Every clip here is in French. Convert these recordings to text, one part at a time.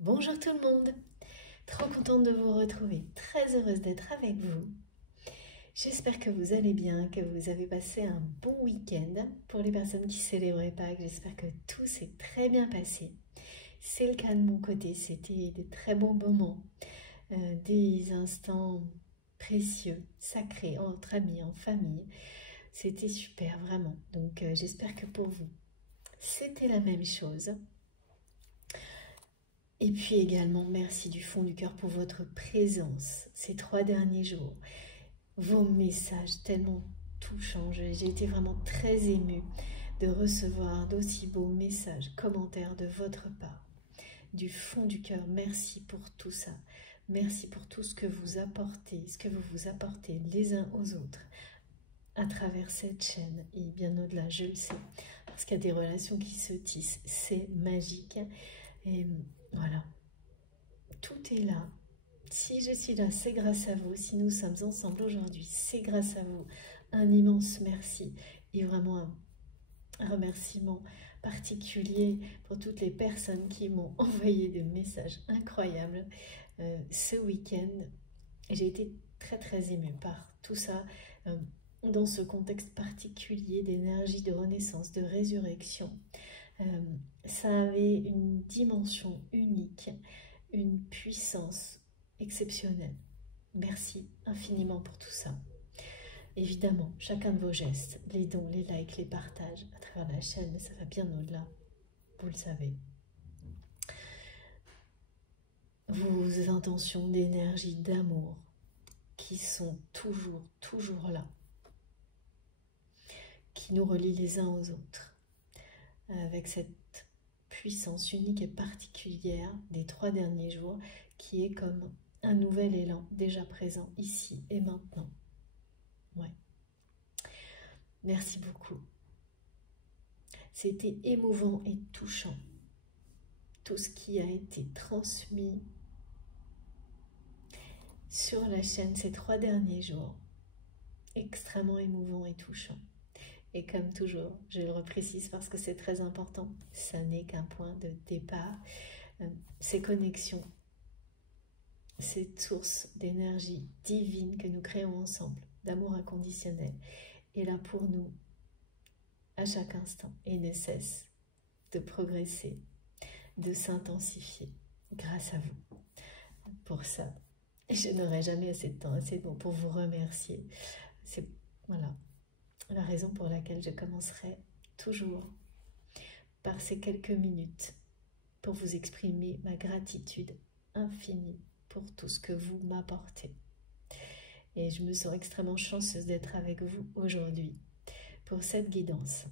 Bonjour tout le monde, trop contente de vous retrouver, très heureuse d'être avec vous. J'espère que vous allez bien, que vous avez passé un bon week-end. Pour les personnes qui célébraient Pâques, j'espère que tout s'est très bien passé. C'est le cas de mon côté, c'était de très bons moments, des instants précieux, sacrés, entre amis, en famille. C'était super, vraiment. Donc j'espère que pour vous, c'était la même chose. Et puis également, merci du fond du cœur pour votre présence ces 3 derniers jours. Vos messages tellement touchants. J'ai été vraiment très émue de recevoir d'aussi beaux messages, commentaires de votre part. Du fond du cœur, merci pour tout ça. Merci pour tout ce que vous apportez, ce que vous vous apportez les uns aux autres à travers cette chaîne et bien au-delà, je le sais, parce qu'il y a des relations qui se tissent, c'est magique. Et voilà, tout est là. Si je suis là, c'est grâce à vous. Si nous sommes ensemble aujourd'hui, c'est grâce à vous. Un immense merci et vraiment un remerciement particulier pour toutes les personnes qui m'ont envoyé des messages incroyables ce week-end. J'ai été très émue par tout ça dans ce contexte particulier d'énergie, de renaissance, de résurrection. Ça avait une dimension unique, une puissance exceptionnelle. Merci infiniment pour tout ça. Évidemment, chacun de vos gestes, les dons, les likes, les partages à travers la chaîne, ça va bien au-delà, vous le savez. Vos intentions d'énergie, d'amour, qui sont toujours là, qui nous relient les uns aux autres, avec cette puissance unique et particulière des 3 derniers jours, qui est comme un nouvel élan déjà présent ici et maintenant. Ouais. Merci beaucoup. C'était émouvant et touchant. Tout ce qui a été transmis sur la chaîne ces 3 derniers jours. Extrêmement émouvant et touchant. Et comme toujours, je le reprécise parce que c'est très important, ça n'est qu'un point de départ. Ces connexions, cette source d'énergie divine que nous créons ensemble, d'amour inconditionnel, est là pour nous à chaque instant et ne cesse de progresser, de s'intensifier grâce à vous. Pour ça, je n'aurai jamais assez de temps, assez de mots pour vous remercier. C'est voilà la raison pour laquelle je commencerai toujours par ces quelques minutes pour vous exprimer ma gratitude infinie pour tout ce que vous m'apportez. Et je me sens extrêmement chanceuse d'être avec vous aujourd'hui pour cette guidance,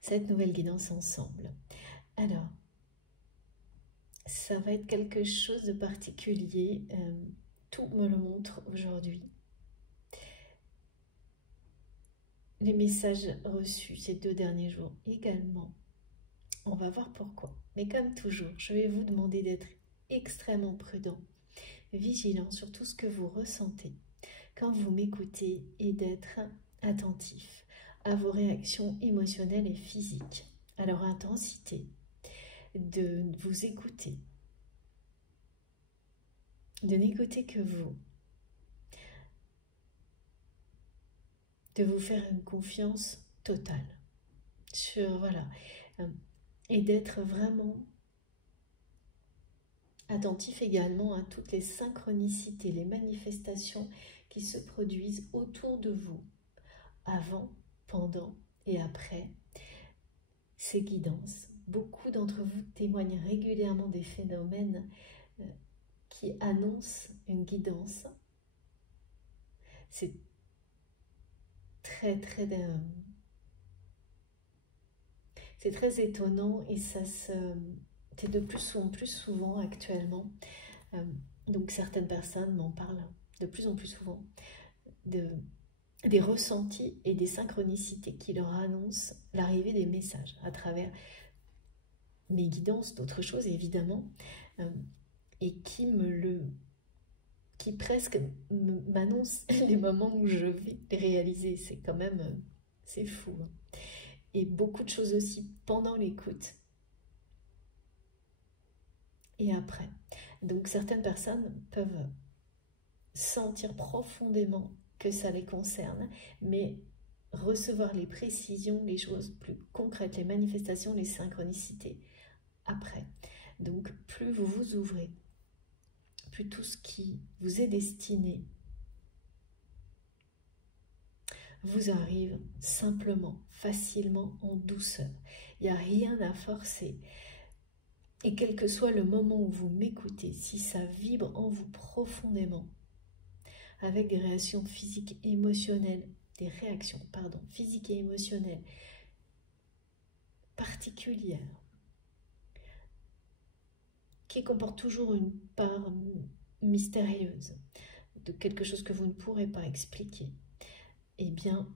cette nouvelle guidance ensemble. Alors, ça va être quelque chose de particulier, tout me le montre aujourd'hui. Les messages reçus ces 2 derniers jours également, on va voir pourquoi. Mais comme toujours, je vais vous demander d'être extrêmement prudent, vigilant sur tout ce que vous ressentez quand vous m'écoutez et d'être attentif à vos réactions émotionnelles et physiques, à leur intensité, de vous écouter, de n'écouter que vous, de vous faire une confiance totale sur, voilà, et d'être vraiment attentif également à toutes les synchronicités, les manifestations qui se produisent autour de vous, avant, pendant et après ces guidances. Beaucoup d'entre vous témoignent régulièrement des phénomènes qui annoncent une guidance. C'est c'est très étonnant et c'est de plus en plus souvent actuellement. Donc certaines personnes m'en parlent de plus en plus souvent des ressentis et des synchronicités qui leur annoncent l'arrivée des messages à travers mes guidances, d'autres choses évidemment, et qui presque m'annoncent les moments où je vais les réaliser. C'est quand même, c'est fou. Et beaucoup de choses aussi pendant l'écoute. et après. Donc certaines personnes peuvent sentir profondément que ça les concerne, mais recevoir les précisions, les choses plus concrètes, les manifestations, les synchronicités après. Donc plus vous vous ouvrez, plus tout ce qui vous est destiné vous arrive simplement, facilement, en douceur. Il n'y a rien à forcer. Et quel que soit le moment où vous m'écoutez, si ça vibre en vous profondément, avec des réactions physiques et émotionnelles, physiques et émotionnelles particulières, qui comportent toujours une part mystérieuse, de quelque chose que vous ne pourrez pas expliquer, eh bien,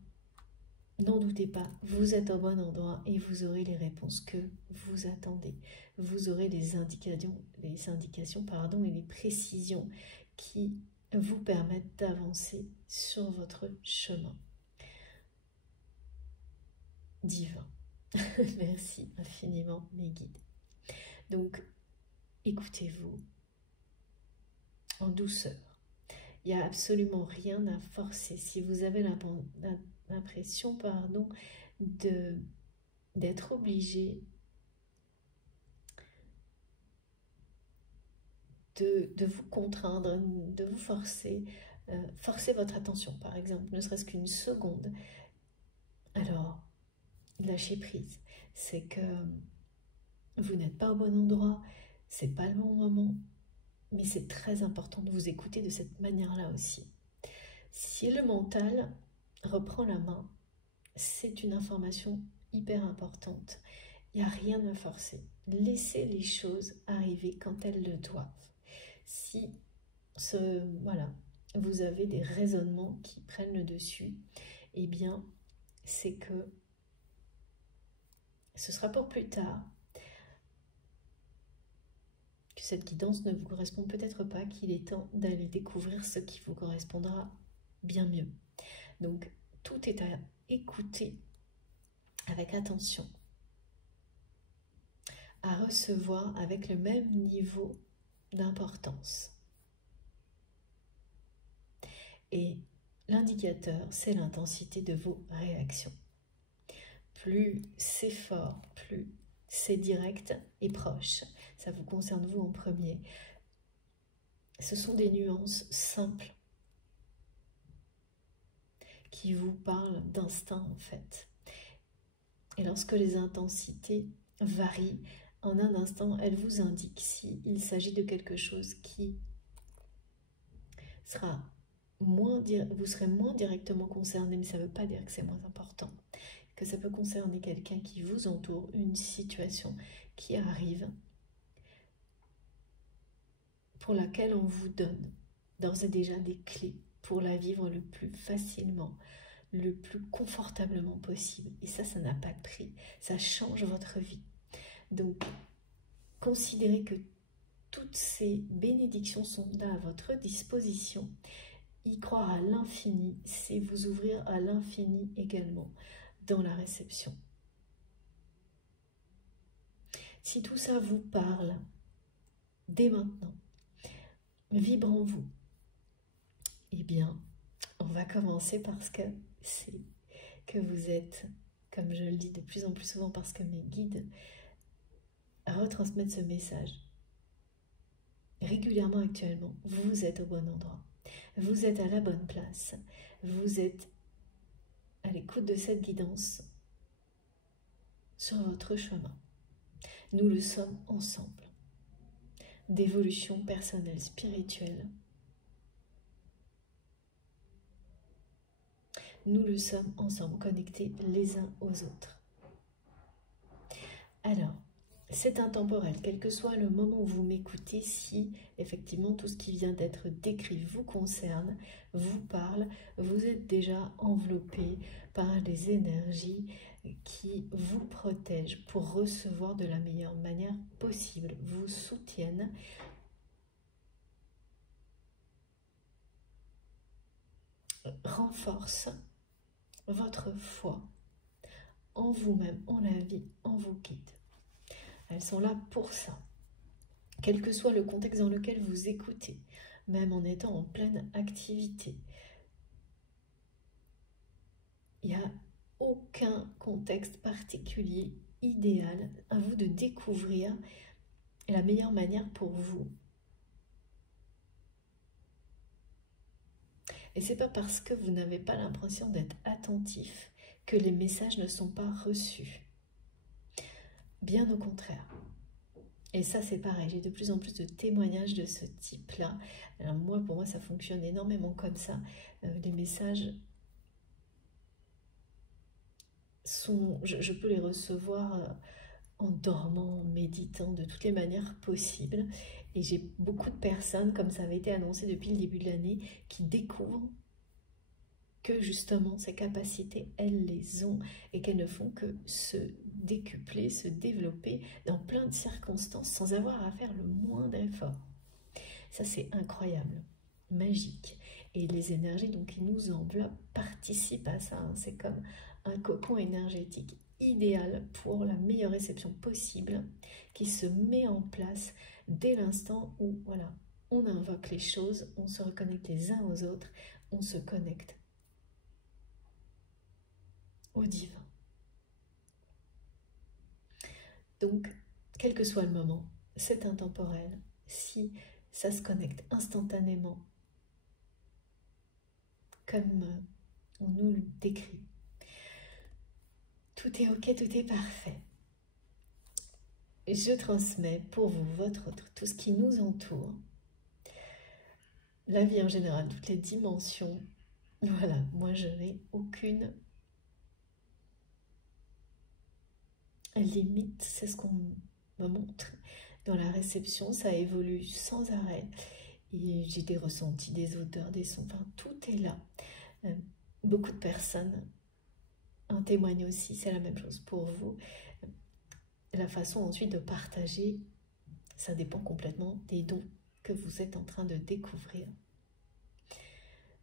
n'en doutez pas, vous êtes au bon endroit et vous aurez les réponses que vous attendez. Vous aurez les indications et les précisions qui vous permettent d'avancer sur votre chemin divin. Merci infiniment, mes guides. Donc, écoutez-vous en douceur. Il n'y a absolument rien à forcer. Si vous avez l'impression, d'être obligé de vous contraindre, de vous forcer, forcer votre attention, par exemple, ne serait-ce qu'une seconde, alors lâchez prise. C'est que vous n'êtes pas au bon endroit, c'est pas le bon moment, mais c'est très important de vous écouter de cette manière-là aussi. Si le mental reprend la main, c'est une information hyper importante. Il n'y a rien à forcer. Laissez les choses arriver quand elles le doivent. Si vous avez des raisonnements qui prennent le dessus, eh bien, c'est que ce sera pour plus tard, que cette guidance ne vous correspond peut-être pas, qu'il est temps d'aller découvrir ce qui vous correspondra bien mieux. Donc, tout est à écouter avec attention, à recevoir avec le même niveau d'importance. Et l'indicateur, c'est l'intensité de vos réactions. Plus c'est fort, plus c'est direct et proche. Ça vous concerne vous en premier. Ce sont des nuances simples qui vous parlent d'instinct en fait. Et lorsque les intensités varient, en un instant, elles vous indiquent s'il s'agit de quelque chose qui sera vous serez moins directement concerné, mais ça ne veut pas dire que c'est moins important, que ça peut concerner quelqu'un qui vous entoure, une situation qui arrive, pour laquelle on vous donne d'ores et déjà des clés pour la vivre le plus facilement, le plus confortablement possible. Et ça n'a pas de prix, ça change votre vie. Donc, considérez que toutes ces bénédictions sont là à votre disposition. Y croire à l'infini, c'est vous ouvrir à l'infini également dans la réception. Si tout ça vous parle, dès maintenant, vibre en vous, eh bien, on va commencer parce que c'est que vous êtes, comme je le dis de plus en plus souvent, parce que mes guides retransmettent ce message régulièrement actuellement. Vous êtes au bon endroit, vous êtes à la bonne place, vous êtes à l'écoute de cette guidance sur votre chemin. Nous le sommes ensemble, d'évolution personnelle, spirituelle. Nous le sommes ensemble, connectés les uns aux autres. Alors, c'est intemporel, quel que soit le moment où vous m'écoutez, si effectivement tout ce qui vient d'être décrit vous concerne, vous parle, vous êtes déjà enveloppé par les énergies qui vous protègent pour recevoir de la meilleure manière possible, vous soutiennent, renforcent votre foi en vous-même, en la vie, en vos guides. Elles sont là pour ça. quel que soit le contexte dans lequel vous écoutez, même en étant en pleine activité. Il n'y a aucun contexte particulier idéal, à vous de découvrir la meilleure manière pour vous. Et c'est pas parce que vous n'avez pas l'impression d'être attentif que les messages ne sont pas reçus. Bien au contraire. Et ça, c'est pareil, j'ai de plus en plus de témoignages de ce type-là. Alors moi, pour moi, ça fonctionne énormément comme ça. Les messages sont... Je peux les recevoir en dormant, en méditant, de toutes les manières possibles. Et j'ai beaucoup de personnes, comme ça avait été annoncé depuis le début de l'année, qui découvrent que justement ces capacités, elles les ont et qu'elles ne font que se décupler, se développer dans plein de circonstances sans avoir à faire le moindre effort. Ça, c'est incroyable, magique. Et les énergies donc, qui nous enveloppent participent à ça. Hein. C'est comme un cocon énergétique idéal pour la meilleure réception possible qui se met en place dès l'instant où voilà, on invoque les choses, on se reconnecte les uns aux autres, on se connecte au divin. Donc, quel que soit le moment, c'est intemporel. Si ça se connecte instantanément, comme on nous le décrit, tout est ok, tout est parfait. Je transmets pour vous, votre autre, tout ce qui nous entoure, la vie en général, toutes les dimensions. Voilà, moi je n'ai aucune limite, c'est ce qu'on me montre. Dans la réception, ça évolue sans arrêt. J'ai des ressentis, des odeurs, des sons, enfin tout est là. Beaucoup de personnes en témoignent aussi, c'est la même chose pour vous. La façon ensuite de partager, ça dépend complètement des dons que vous êtes en train de découvrir,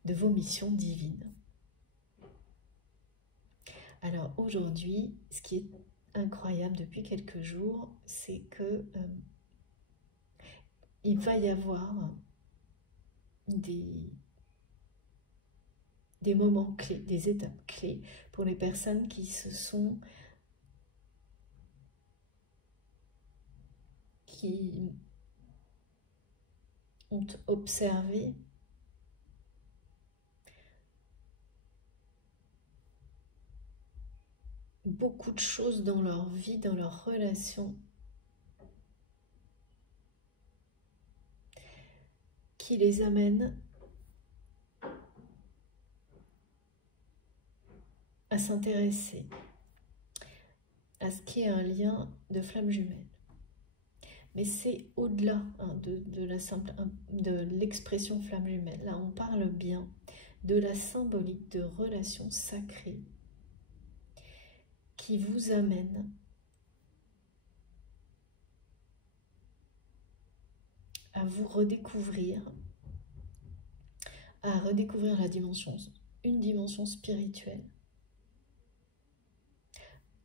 de vos missions divines. Alors aujourd'hui, ce qui est incroyable depuis quelques jours, c'est que il va y avoir des moments clés, des étapes clés pour les personnes qui ont observé beaucoup de choses dans leur vie, dans leurs relations, qui les amènent à s'intéresser à ce qui est un lien de flamme jumelle. Mais c'est au-delà de l'expression flamme jumelle. Là, on parle bien de la symbolique de relations sacrées qui vous amènent à vous redécouvrir, à redécouvrir une dimension spirituelle,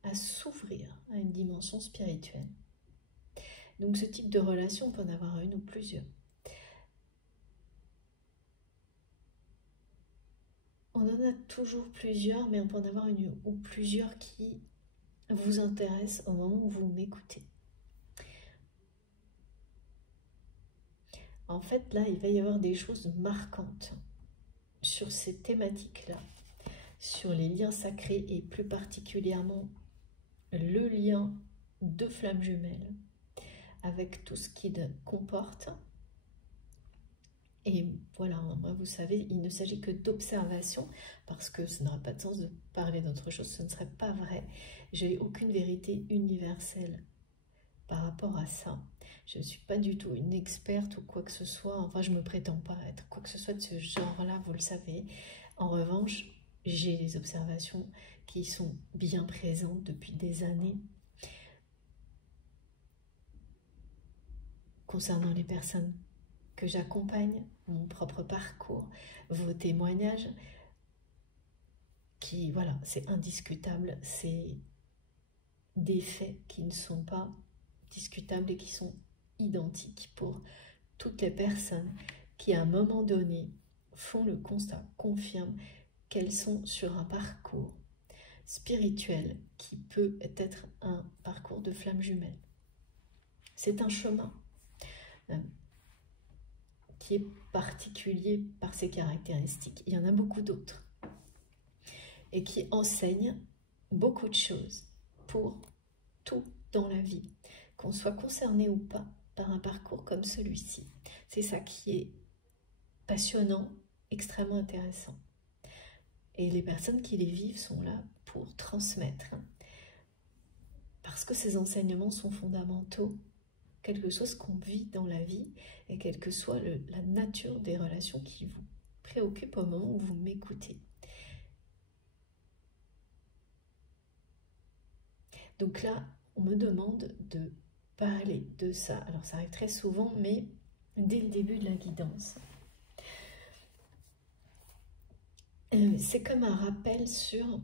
à s'ouvrir à une dimension spirituelle. Donc ce type de relation, on peut en avoir une ou plusieurs. On en a toujours plusieurs, mais on peut en avoir une ou plusieurs qui vous intéressent au moment où vous m'écoutez. En fait, là, il va y avoir des choses marquantes sur ces thématiques-là, sur les liens sacrés et plus particulièrement le lien de flamme jumelle avec tout ce qu'il comporte. Et voilà, moi, vous savez, il ne s'agit que d'observation, parce que ça n'aura pas de sens de parler d'autre chose, ce ne serait pas vrai. Je n'ai aucune vérité universelle par rapport à ça. Je ne suis pas du tout une experte ou quoi que ce soit, enfin je ne me prétends pas être quoi que ce soit de ce genre-là, vous le savez. En revanche, j'ai des observations qui sont bien présentes depuis des années concernant les personnes que j'accompagne, mon propre parcours, vos témoignages, qui, voilà, c'est indiscutable, c'est des faits qui ne sont pas discutables et qui sont identique pour toutes les personnes qui, à un moment donné, font le constat, confirment qu'elles sont sur un parcours spirituel qui peut être un parcours de flamme jumelle. C'est un chemin qui est particulier par ses caractéristiques. Il y en a beaucoup d'autres et qui enseignent beaucoup de choses pour tout dans la vie, qu'on soit concerné ou pas par un parcours comme celui-ci. C'est ça qui est passionnant, extrêmement intéressant. Et les personnes qui les vivent sont là pour transmettre, parce que ces enseignements sont fondamentaux, quelque chose qu'on vit dans la vie, et quelle que soit la nature des relations qui vous préoccupent au moment où vous m'écoutez. Donc là, on me demande de parler de ça. Alors ça arrive très souvent, mais dès le début de la guidance. C'est comme un rappel sur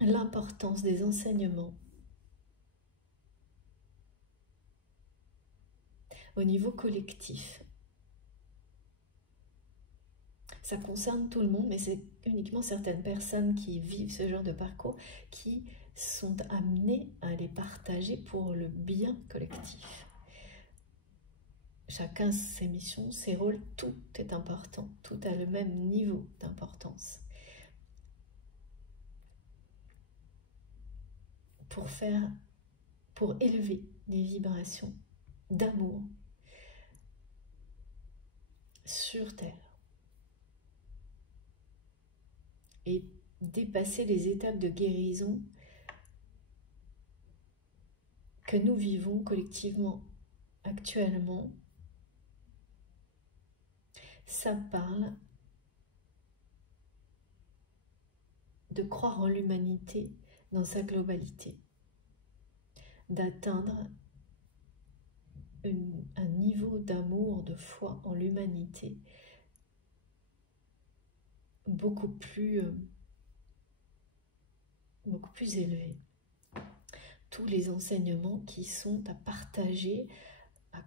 l'importance des enseignements au niveau collectif. Ça concerne tout le monde, mais c'est uniquement certaines personnes qui vivent ce genre de parcours qui sont amenées à les partager pour le bien collectif. Chacun ses missions, ses rôles, tout est important, tout a le même niveau d'importance. Pour élever les vibrations d'amour sur Terre et dépasser les étapes de guérison que nous vivons collectivement actuellement. Ça parle de croire en l'humanité dans sa globalité, d'atteindre un niveau d'amour, de foi en l'humanité beaucoup plus élevé. Tous les enseignements qui sont à partager, à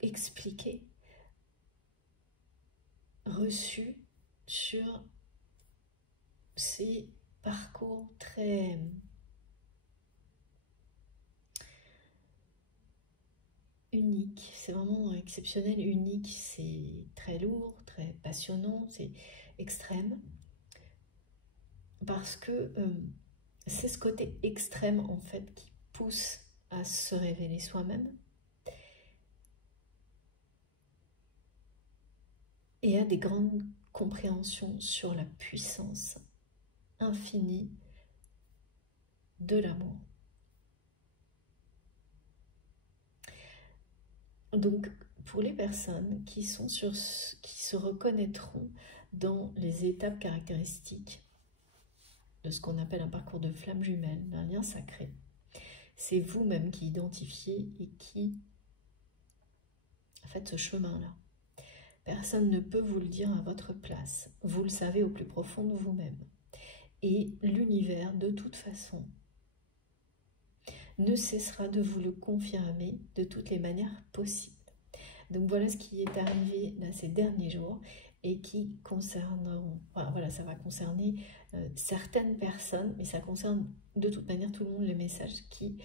expliquer, reçus sur ces parcours très uniques. C'est vraiment exceptionnel, unique, c'est très lourd, très passionnant, c'est extrême. Parce que c'est ce côté extrême en fait qui pousse à se révéler soi-même et à des grandes compréhensions sur la puissance infinie de l'amour. Donc pour les personnes qui se reconnaîtront dans les étapes caractéristiques de ce qu'on appelle un parcours de flamme jumelle, d'un lien sacré, c'est vous-même qui identifiez et qui faites ce chemin-là. Personne ne peut vous le dire à votre place. Vous le savez au plus profond de vous-même. Et l'univers, de toute façon, ne cessera de vous le confirmer de toutes les manières possibles. Donc voilà ce qui est arrivé là ces derniers jours et qui concerneront, enfin, voilà, ça va concerner certaines personnes, mais ça concerne de toute manière tout le monde, les messages qui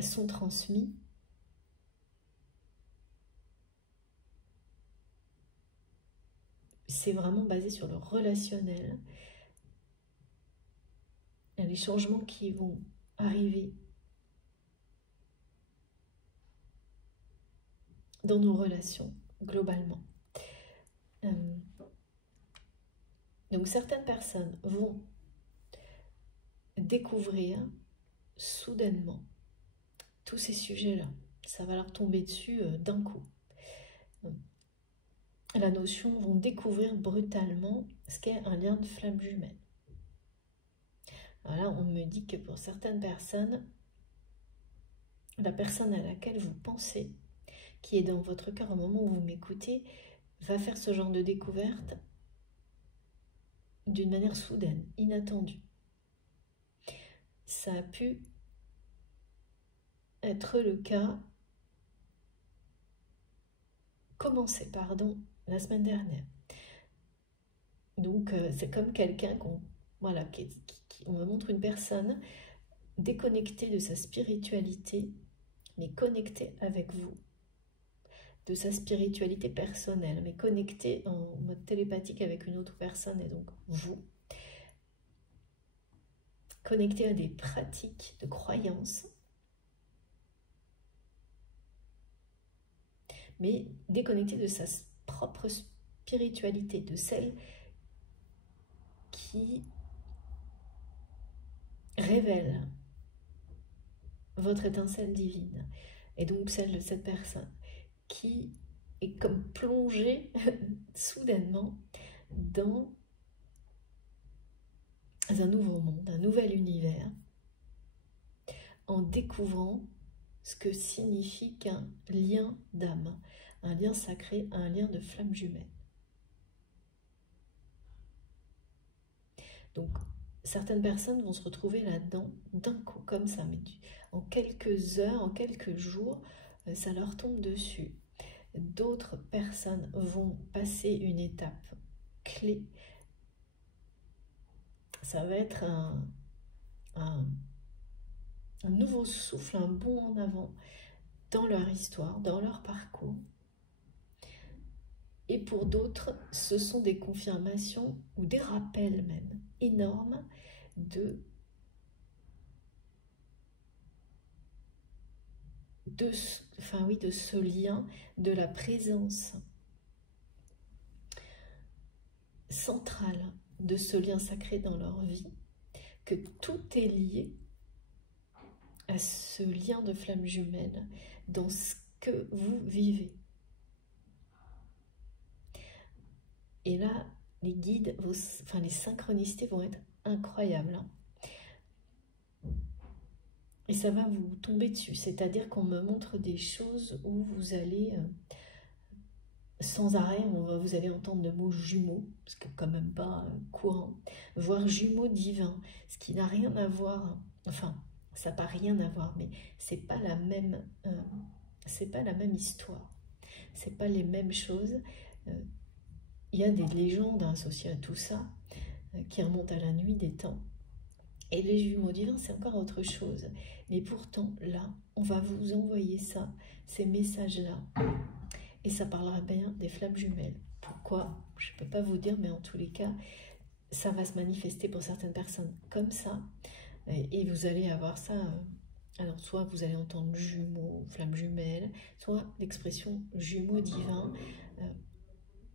sont transmis. C'est vraiment basé sur le relationnel, les changements qui vont arriver dans nos relations, globalement. Donc certaines personnes vont découvrir soudainement tous ces sujets-là. Ça va leur tomber dessus d'un coup. La notion vont découvrir brutalement ce qu'est un lien de flamme jumelle. Voilà, on me dit que pour certaines personnes, la personne à laquelle vous pensez, qui est dans votre cœur au moment où vous m'écoutez, va faire ce genre de découverte d'une manière soudaine, inattendue. Ça a pu être le cas, commencer, pardon, la semaine dernière. Donc, c'est comme quelqu'un qu'on, voilà, on me montre une personne déconnectée de sa spiritualité, mais connectée avec vous, de sa spiritualité personnelle, mais connectée en mode télépathique avec une autre personne, et donc vous, connecté à des pratiques de croyances, mais déconnecté de sa propre spiritualité, de celle qui révèle votre étincelle divine, et donc celle de cette personne qui est comme plongée soudainement dans un nouveau monde, un nouvel univers, en découvrant ce que signifie qu'un lien d'âme, un lien sacré, un lien de flamme jumelle. Donc, certaines personnes vont se retrouver là-dedans d'un coup, comme ça, mais en quelques heures, en quelques jours, ça leur tombe dessus. D'autres personnes vont passer une étape clé. Ça va être un nouveau souffle, un bond en avant dans leur histoire, dans leur parcours. Et pour d'autres, ce sont des confirmations ou des rappels même énormes de ce lien, de la présence centrale de ce lien sacré dans leur vie, que tout est lié à ce lien de flamme jumelle dans ce que vous vivez. Et là, les guides, les synchronicités vont être incroyables. Hein. Et ça va vous tomber dessus. C'est-à-dire qu'on me montre des choses où vous allez, sans arrêt, vous allez entendre le mot jumeau, parce que quand même pas courant, voire jumeau divin, ce qui n'a rien à voir, enfin, ça n'a pas rien à voir, mais c'est pas la même histoire. C'est pas les mêmes choses. Il y a des légendes associées à tout ça, qui remontent à la nuit des temps. Et les jumeaux divins, c'est encore autre chose. Mais pourtant, là, on va vous envoyer ça, ces messages-là. Et ça parlera bien des flammes jumelles. Pourquoi? Je ne peux pas vous dire, mais en tous les cas, ça va se manifester pour certaines personnes comme ça. Et vous allez avoir ça. Alors, soit vous allez entendre jumeaux, flammes jumelles, soit l'expression jumeaux divins.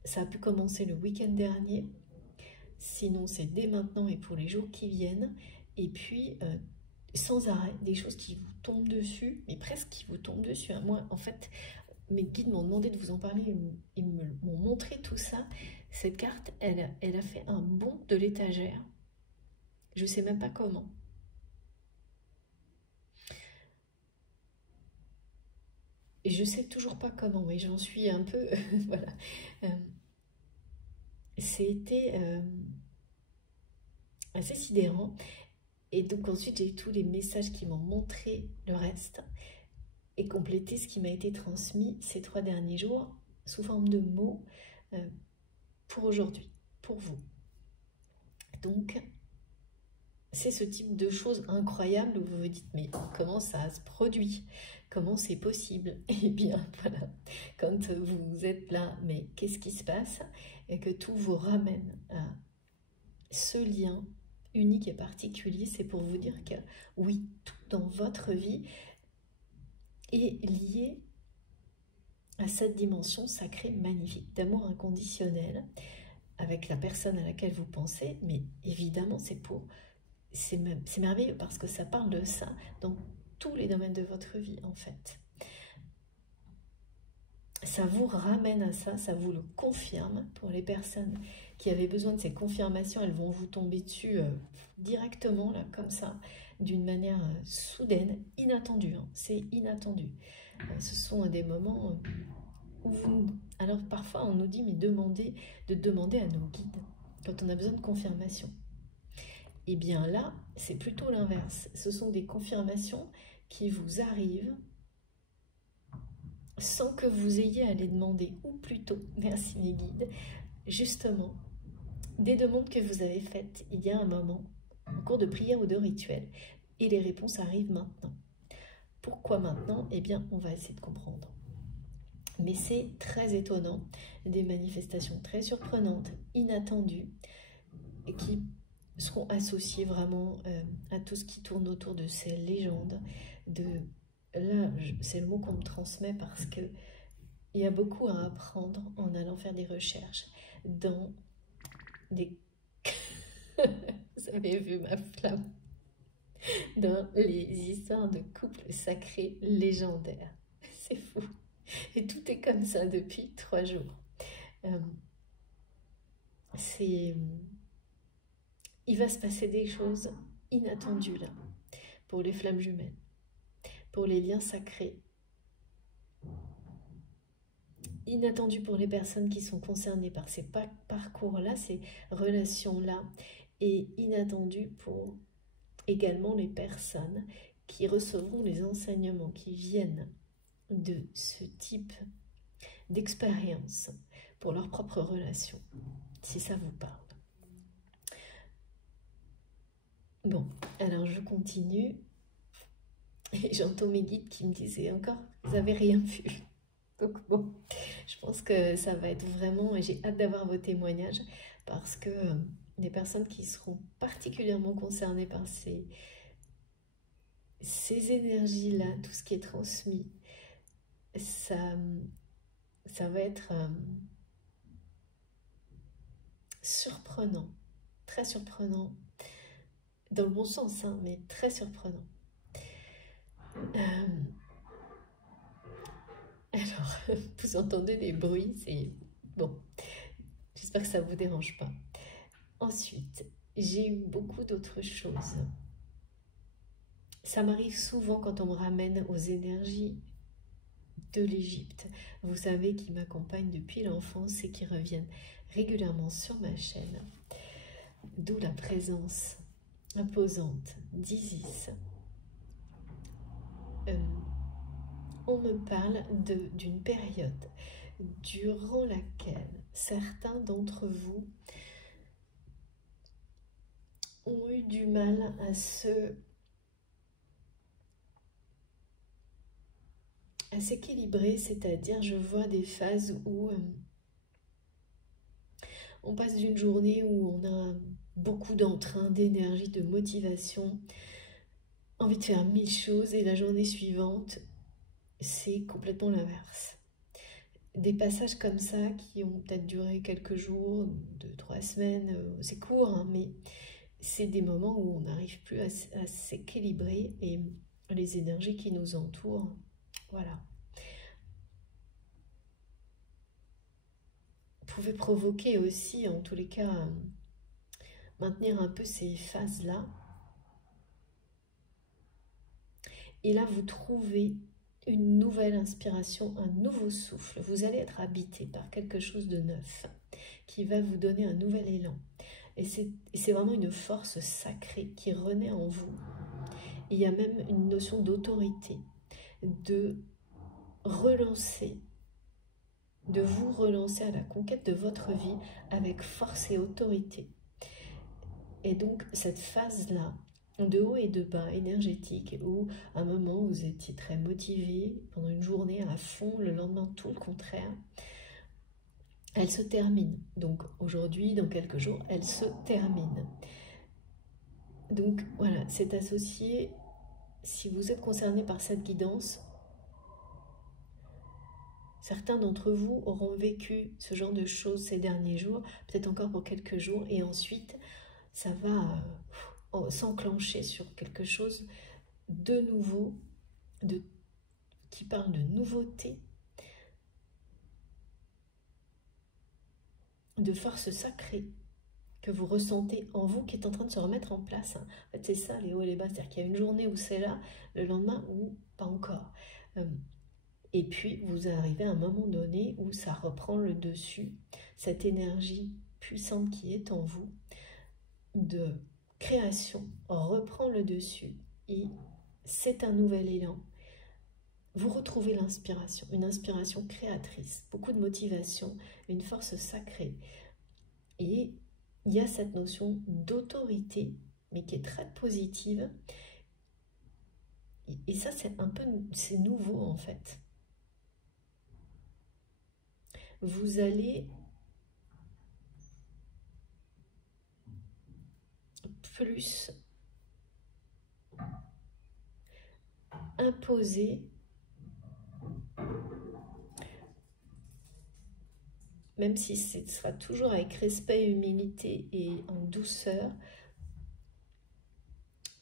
Ça a pu commencer le week-end dernier. Sinon, c'est dès maintenant et pour les jours qui viennent. Et puis, sans arrêt, des choses qui vous tombent dessus, mais presque qui vous tombent dessus. Moi, en fait, mes guides m'ont demandé de vous en parler, ils m'ont montré tout ça. Cette carte, elle a fait un bond de l'étagère. Je ne sais même pas comment. Et je ne sais toujours pas comment, mais j'en suis un peu... voilà. C'était assez sidérant. Et donc ensuite, j'ai eu tous les messages qui m'ont montré le reste et complété ce qui m'a été transmis ces 3 derniers jours sous forme de mots pour aujourd'hui, pour vous. Donc, c'est ce type de choses incroyables où vous vous dites, mais comment ça se produit? Comment c'est possible? Eh bien, voilà, quand vous êtes là, mais qu'est-ce qui se passe? Et que tout vous ramène à ce lien unique et particulier, c'est pour vous dire que oui, tout dans votre vie est lié à cette dimension sacrée magnifique d'amour inconditionnel avec la personne à laquelle vous pensez, mais évidemment c'est merveilleux parce que ça parle de ça dans tous les domaines de votre vie en fait. Ça vous ramène à ça, ça vous le confirme. Pour les personnes qui avaient besoin de ces confirmations, elles vont vous tomber dessus directement, là, comme ça, d'une manière soudaine, inattendue. Hein. C'est inattendu. Ce sont des moments où vous... Alors parfois, on nous dit, mais de demander à nos guides, quand on a besoin de confirmation. Eh bien là, c'est plutôt l'inverse. Ce sont des confirmations qui vous arrivent sans que vous ayez à les demander, ou plutôt, merci mes guides, justement, des demandes que vous avez faites il y a un moment, en cours de prière ou de rituel, et les réponses arrivent maintenant. Pourquoi maintenant? Eh bien, on va essayer de comprendre. Mais c'est très étonnant, des manifestations très surprenantes, inattendues, qui seront associées vraiment à tout ce qui tourne autour de ces légendes. Là, c'est le mot qu'on me transmet parce que il y a beaucoup à apprendre en allant faire des recherches dans des... Vous avez vu ma flamme? Dans les histoires de couples sacrés légendaires. C'est fou. Et tout est comme ça depuis 3 jours. Il va se passer des choses inattendues là, pour les flammes jumelles, pour les liens sacrés, inattendues pour les personnes qui sont concernées par ces parcours-là, ces relations-là, et inattendues pour également les personnes qui recevront les enseignements qui viennent de ce type d'expérience pour leur propre relation, si ça vous parle. Bon, alors je continue et j'entends mes guides qui me disaient encore, vous n'avez rien vu. Donc bon, je pense que ça va être vraiment, et j'ai hâte d'avoir vos témoignages parce que des personnes qui seront particulièrement concernées par ces énergies-là, tout ce qui est transmis, ça va être surprenant, très surprenant, dans le bon sens, hein, mais très surprenant. Alors, vous entendez des bruits, c'est bon, j'espère que ça ne vous dérange pas. Ensuite, j'ai eu beaucoup d'autres choses. Ça m'arrive souvent quand on me ramène aux énergies de l'Égypte, vous savez, qui m'accompagnent depuis l'enfance et qui reviennent régulièrement sur ma chaîne, d'où la présence imposante d'Isis. On me parle d'une période durant laquelle certains d'entre vous ont eu du mal à s'équilibrer, c'est-à-dire je vois des phases où on passe d'une journée où on a beaucoup d'entrain, d'énergie, de motivation, envie de faire 1000 choses, et la journée suivante, c'est complètement l'inverse. Des passages comme ça qui ont peut-être duré quelques jours, 2-3 semaines, c'est court, hein, mais c'est des moments où on n'arrive plus à s'équilibrer, et les énergies qui nous entourent, voilà, pouvait provoquer aussi, en tous les cas, maintenir un peu ces phases-là. Et là, vous trouvez une nouvelle inspiration, un nouveau souffle. Vous allez être habité par quelque chose de neuf qui va vous donner un nouvel élan. Et c'est vraiment une force sacrée qui renaît en vous. Il y a même une notion d'autorité, de relancer, de vous relancer à la conquête de votre vie avec force et autorité. Et donc, cette phase-là, de haut et de bas énergétique, où à un moment vous étiez très motivé, pendant une journée à fond, le lendemain tout le contraire, elle se termine. Donc aujourd'hui, dans quelques jours, elle se termine. Donc voilà, c'est associé, si vous êtes concerné par cette guidance, certains d'entre vous auront vécu ce genre de choses ces derniers jours, peut-être encore pour quelques jours, et ensuite ça va s'enclencher sur quelque chose de nouveau, qui parle de nouveauté, de force sacrée que vous ressentez en vous, qui est en train de se remettre en place. En fait, c'est ça, les hauts et les bas, c'est-à-dire qu'il y a une journée où c'est là, le lendemain où pas encore. Et puis, vous arrivez à un moment donné où ça reprend le dessus, cette énergie puissante qui est en vous, de création, reprend le dessus, et c'est un nouvel élan. Vous retrouvez l'inspiration, une inspiration créatrice, beaucoup de motivation, une force sacrée. Et il y a cette notion d'autorité, mais qui est très positive. Et ça, c'est nouveau en fait. Vous allez plus imposer, même si ce sera toujours avec respect, humilité et en douceur,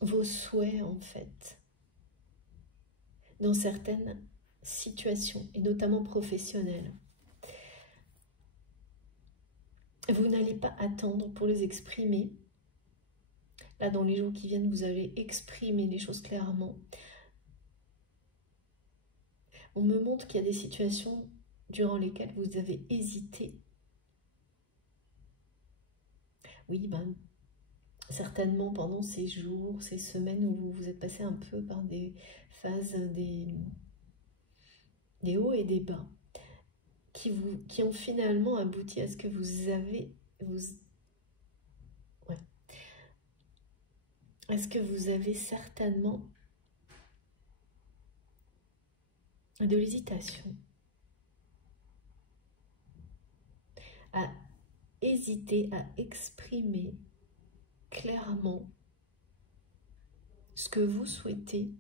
vos souhaits en fait, dans certaines situations, et notamment professionnelles. Vous n'allez pas attendre pour les exprimer. Là, dans les jours qui viennent, vous allez exprimer les choses clairement. On me montre qu'il y a des situations durant lesquelles vous avez hésité. Oui, ben, certainement pendant ces jours, ces semaines où vous êtes passé un peu par des phases, des hauts et des bas, qui ont finalement abouti à ce que vous avez... Est-ce que vous avez certainement de l'hésitation à hésiter à exprimer clairement ce que vous souhaitez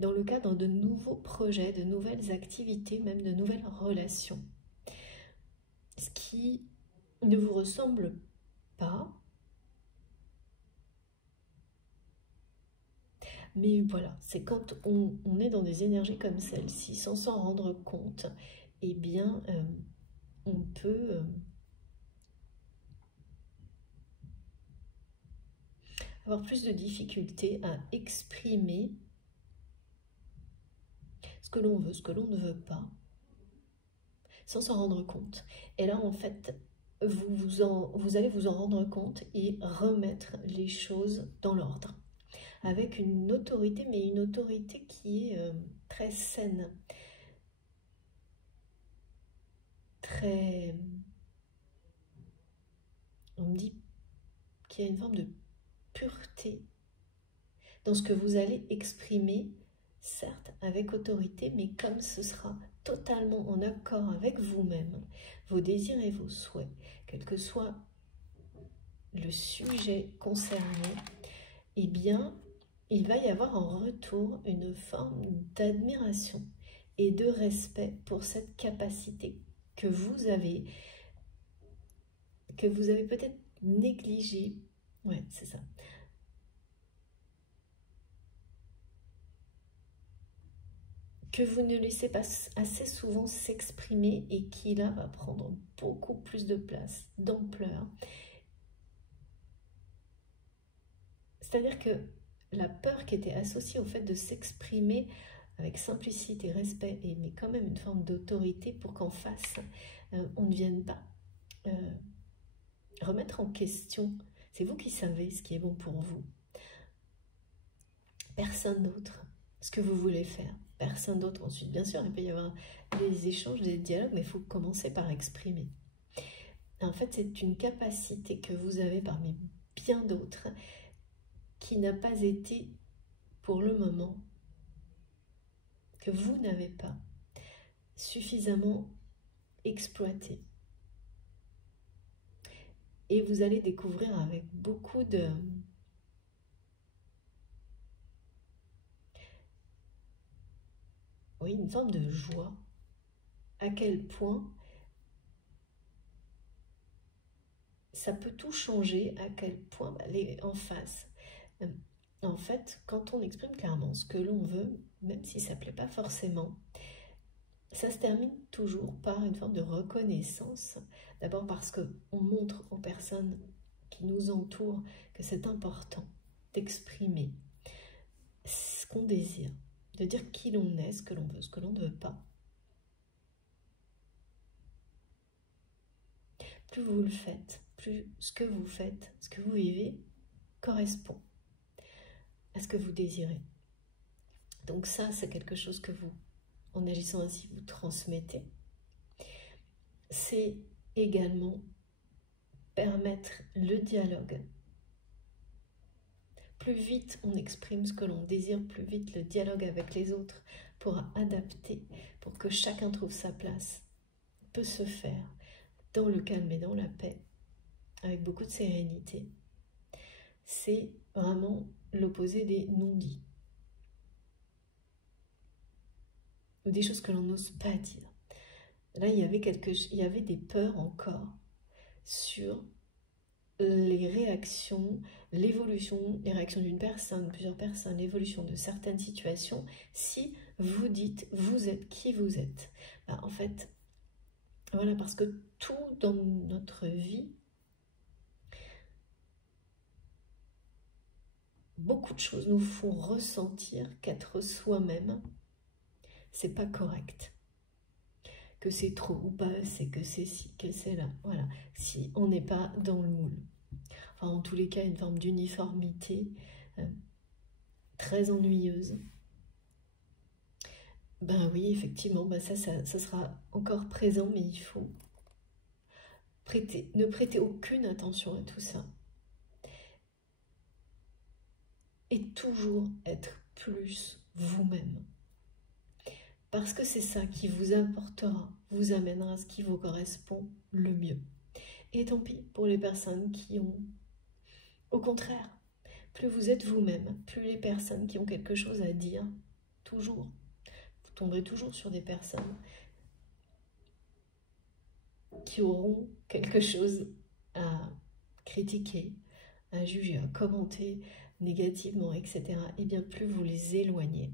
dans le cadre de nouveaux projets, de nouvelles activités, même de nouvelles relations. Ce qui ne vous ressemble pas, mais voilà, c'est quand on est dans des énergies comme celle-ci, sans s'en rendre compte, eh bien, on peut avoir plus de difficultés à exprimer ce que l'on veut, ce que l'on ne veut pas, sans s'en rendre compte. Et là, en fait, vous allez vous en rendre compte et remettre les choses dans l'ordre. Avec une autorité, mais une autorité qui est très saine, très... On me dit qu'il y a une forme de pureté dans ce que vous allez exprimer, certes avec autorité, mais comme ce sera totalement en accord avec vous-même, vos désirs et vos souhaits, quel que soit le sujet concerné, eh bien, il va y avoir en retour une forme d'admiration et de respect pour cette capacité que vous avez peut-être négligée. Ouais, c'est ça. Que vous ne laissez pas assez souvent s'exprimer et qui là va prendre beaucoup plus de place, d'ampleur. C'est-à-dire que la peur qui était associée au fait de s'exprimer avec simplicité, respect, mais quand même une forme d'autorité pour qu'en face, on ne vienne pas remettre en question. C'est vous qui savez ce qui est bon pour vous. Personne d'autre. Ce que vous voulez faire. Personne d'autre ensuite. Bien sûr, il peut y avoir des échanges, des dialogues, mais il faut commencer par exprimer. En fait, c'est une capacité que vous avez parmi bien d'autres qui n'a pas été, pour le moment, que vous n'avez pas suffisamment exploité. Et vous allez découvrir avec beaucoup de... Oui, une forme de joie. À quel point ça peut tout changer, à quel point en face. En fait, quand on exprime clairement ce que l'on veut, même si ça ne plaît pas forcément, ça se termine toujours par une forme de reconnaissance. D'abord parce qu'on montre aux personnes qui nous entourent que c'est important d'exprimer ce qu'on désire, de dire qui l'on est, ce que l'on veut, ce que l'on ne veut pas. Plus vous le faites, plus ce que vous faites, ce que vous vivez correspond à ce que vous désirez. Donc ça, c'est quelque chose que vous, en agissant ainsi, vous transmettez. C'est également permettre le dialogue. Plus vite on exprime ce que l'on désire, plus vite le dialogue avec les autres pourra adapter, pour que chacun trouve sa place, peut se faire dans le calme et dans la paix, avec beaucoup de sérénité. C'est vraiment l'opposé des non-dits, ou des choses que l'on n'ose pas dire. Là, il y avait des peurs encore sur les réactions, l'évolution, les réactions d'une personne, plusieurs personnes, l'évolution de certaines situations, si vous dites, vous êtes qui vous êtes. Ben, en fait, voilà, parce que tout dans notre vie, beaucoup de choses nous font ressentir qu'être soi-même, c'est pas correct. Que c'est trop ou pas, c'est que c'est ci, que c'est là. Voilà, si on n'est pas dans le moule. Enfin, en tous les cas, une forme d'uniformité très ennuyeuse. Ben oui, effectivement, ben ça sera encore présent, mais il faut ne prêter aucune attention à tout ça. Et toujours être plus vous-même. Parce que c'est ça qui vous apportera, vous amènera à ce qui vous correspond le mieux. Et tant pis pour les personnes qui ont... Au contraire, plus vous êtes vous-même, plus les personnes qui ont quelque chose à dire, toujours, vous tomberez toujours sur des personnes qui auront quelque chose à critiquer, à juger, à commenter négativement, etc. Et bien plus vous les éloignez.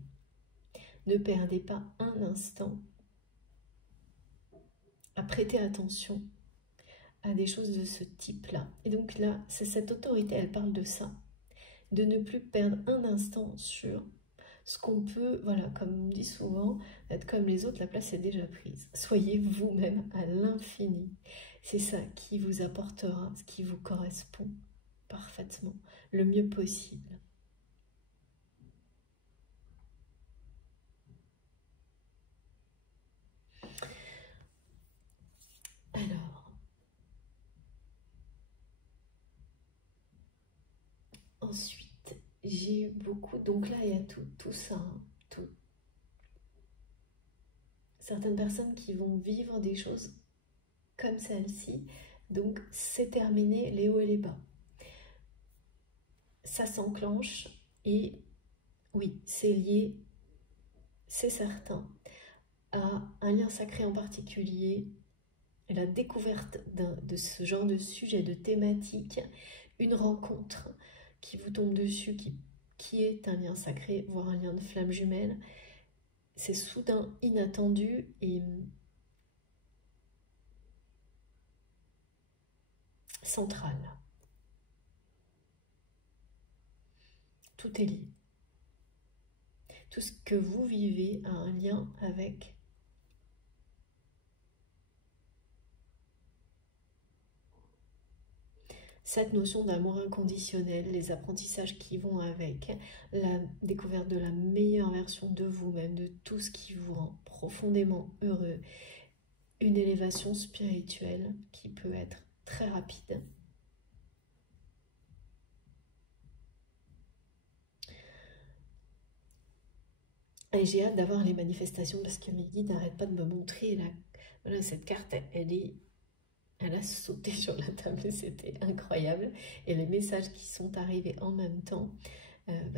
Ne perdez pas un instant à prêter attention à des choses de ce type-là. Et donc là, c'est cette autorité, elle parle de ça. De ne plus perdre un instant sur ce qu'on peut, voilà, comme on dit souvent, être comme les autres, la place est déjà prise. Soyez vous-même à l'infini. C'est ça qui vous apportera ce qui vous correspond parfaitement, le mieux possible. Alors, ensuite, j'ai eu beaucoup, donc là il y a tout ça, hein, tout. Certaines personnes qui vont vivre des choses comme celle-ci, donc c'est terminé les hauts et les bas. Ça s'enclenche et oui, c'est lié, c'est certain, à un lien sacré en particulier, la découverte de ce genre de sujet, de thématique, une rencontre qui vous tombe dessus, qui est un lien sacré, voire un lien de flamme jumelle. C'est soudain, inattendu et central. Tout est lié. Tout ce que vous vivez a un lien avec cette notion d'amour inconditionnel, les apprentissages qui vont avec, la découverte de la meilleure version de vous-même, de tout ce qui vous rend profondément heureux, une élévation spirituelle qui peut être très rapide. Et j'ai hâte d'avoir les manifestations parce que mes guides n'arrêtent pas de me montrer. Là, voilà, cette carte, elle a sauté sur la table, c'était incroyable. Et les messages qui sont arrivés en même temps,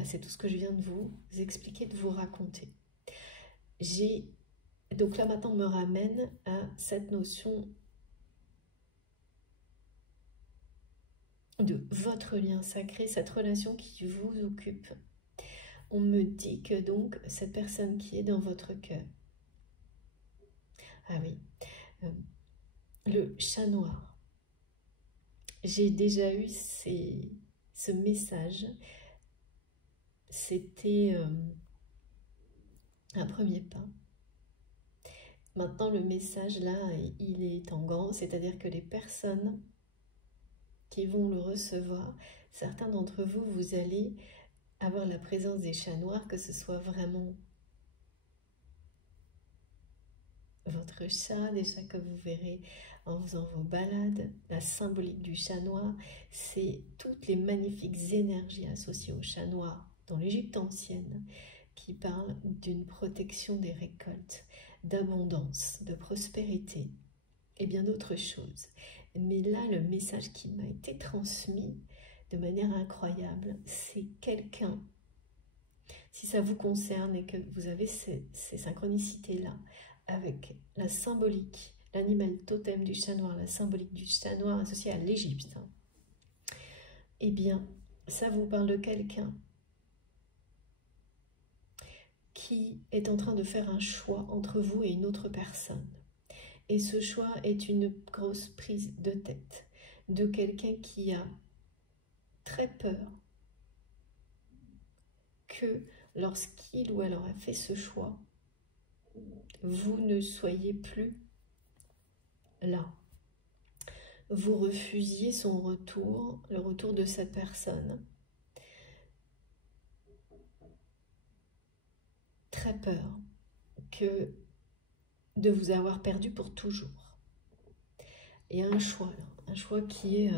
c'est tout ce que je viens de vous expliquer, de vous raconter. Donc là maintenant, on me ramène à cette notion de votre lien sacré, cette relation qui vous occupe. On me dit que donc, cette personne qui est dans votre cœur, ah oui, le chat noir. J'ai déjà eu ce message. C'était un premier pas. Maintenant, le message, là, il est en grand. C'est-à-dire que les personnes qui vont le recevoir, certains d'entre vous, vous allez avoir la présence des chats noirs, que ce soit vraiment votre chat, des chats que vous verrez en faisant vos balades. La symbolique du chat noir, c'est toutes les magnifiques énergies associées au chat noir dans l'Égypte ancienne, qui parlent d'une protection des récoltes, d'abondance, de prospérité et bien d'autres choses. Mais là, le message qui m'a été transmis de manière incroyable, c'est quelqu'un, si ça vous concerne et que vous avez ces synchronicités-là, avec la symbolique, l'animal totem du chat noir, la symbolique du chat noir associé à l'Égypte, eh bien, ça vous parle de quelqu'un qui est en train de faire un choix entre vous et une autre personne. Et ce choix est une grosse prise de tête de quelqu'un qui a très peur que lorsqu'il ou elle aura fait ce choix, vous ne soyez plus là. Vous refusiez son retour, le retour de cette personne. Très peur que de vous avoir perdu pour toujours. Il y a un choix là, un choix qui est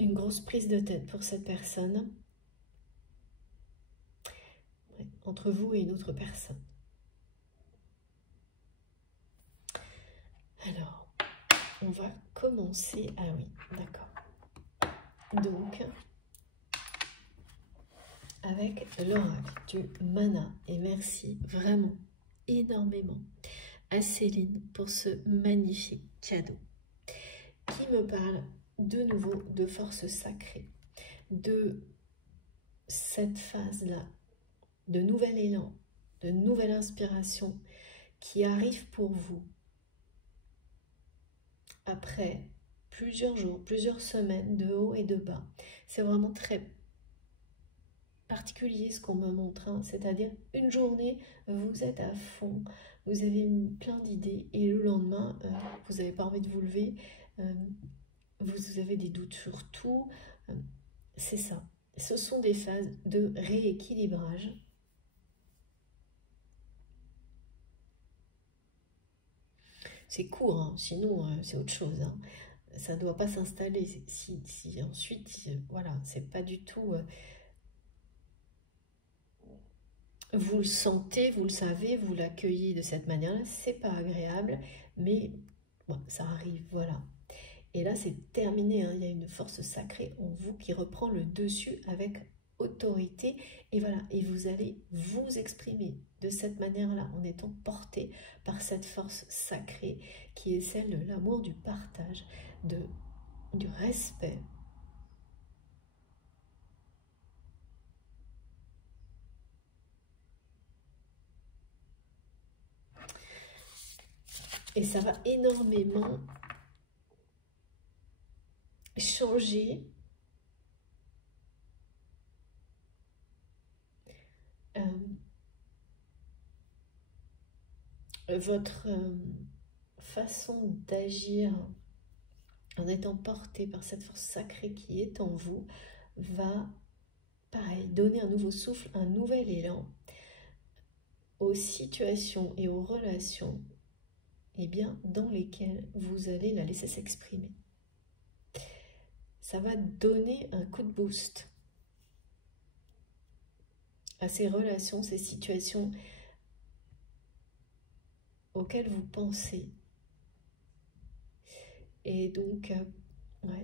une grosse prise de tête pour cette personne, entre vous et une autre personne. Alors, on va commencer. Ah oui, d'accord. Donc, avec l'oracle du mana. Et merci vraiment énormément à Céline pour ce magnifique cadeau qui me parle de nouveau de force sacrée, de cette phase-là, de nouvel élan, de nouvelle inspiration qui arrive pour vous après plusieurs jours, plusieurs semaines de haut et de bas. C'est vraiment très particulier ce qu'on me montre, hein. C'est-à-dire une journée, vous êtes à fond, vous avez plein d'idées et le lendemain, vous n'avez pas envie de vous lever, vous avez des doutes sur tout, c'est ça. Ce sont des phases de rééquilibrage. C'est court, hein, sinon c'est autre chose, hein. Ça ne doit pas s'installer si ensuite, voilà, c'est pas du tout... vous le sentez, vous le savez, vous l'accueillez de cette manière-là, c'est pas agréable, mais bon, ça arrive, voilà. Et là, c'est terminé, hein. Il y a une force sacrée en vous qui reprend le dessus avec autorité, et voilà, et vous allez vous exprimer de cette manière-là, en étant porté par cette force sacrée qui est celle de l'amour, du partage, du respect. Et ça va énormément changer votre façon d'agir en étant porté par cette force sacrée qui est en vous, va, pareil, donner un nouveau souffle, un nouvel élan aux situations et aux relations, eh bien, dans lesquelles vous allez la laisser s'exprimer. Ça va donner un coup de boost à ces relations, ces situations auxquelles vous pensez. Et donc,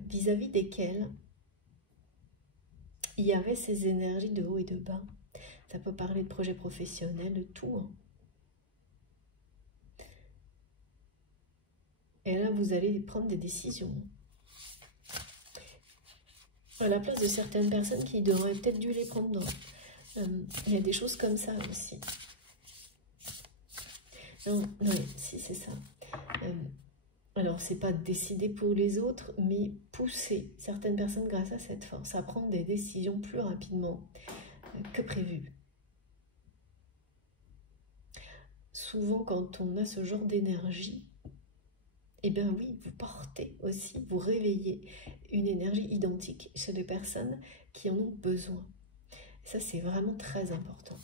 vis-à-vis desquelles il y avait ces énergies de haut et de bas. Ça peut parler de projets professionnels, de tout, hein. Et là, vous allez prendre des décisions. À la place de certaines personnes qui auraient peut-être dû les prendre. Il y a des choses comme ça aussi. Non, si, c'est ça. Alors, c'est pas décider pour les autres, mais pousser certaines personnes grâce à cette force à prendre des décisions plus rapidement que prévu. Souvent, quand on a ce genre d'énergie, eh bien oui, vous portez aussi, vous réveillez une énergie identique chez les personnes qui en ont besoin. Ça, c'est vraiment très important.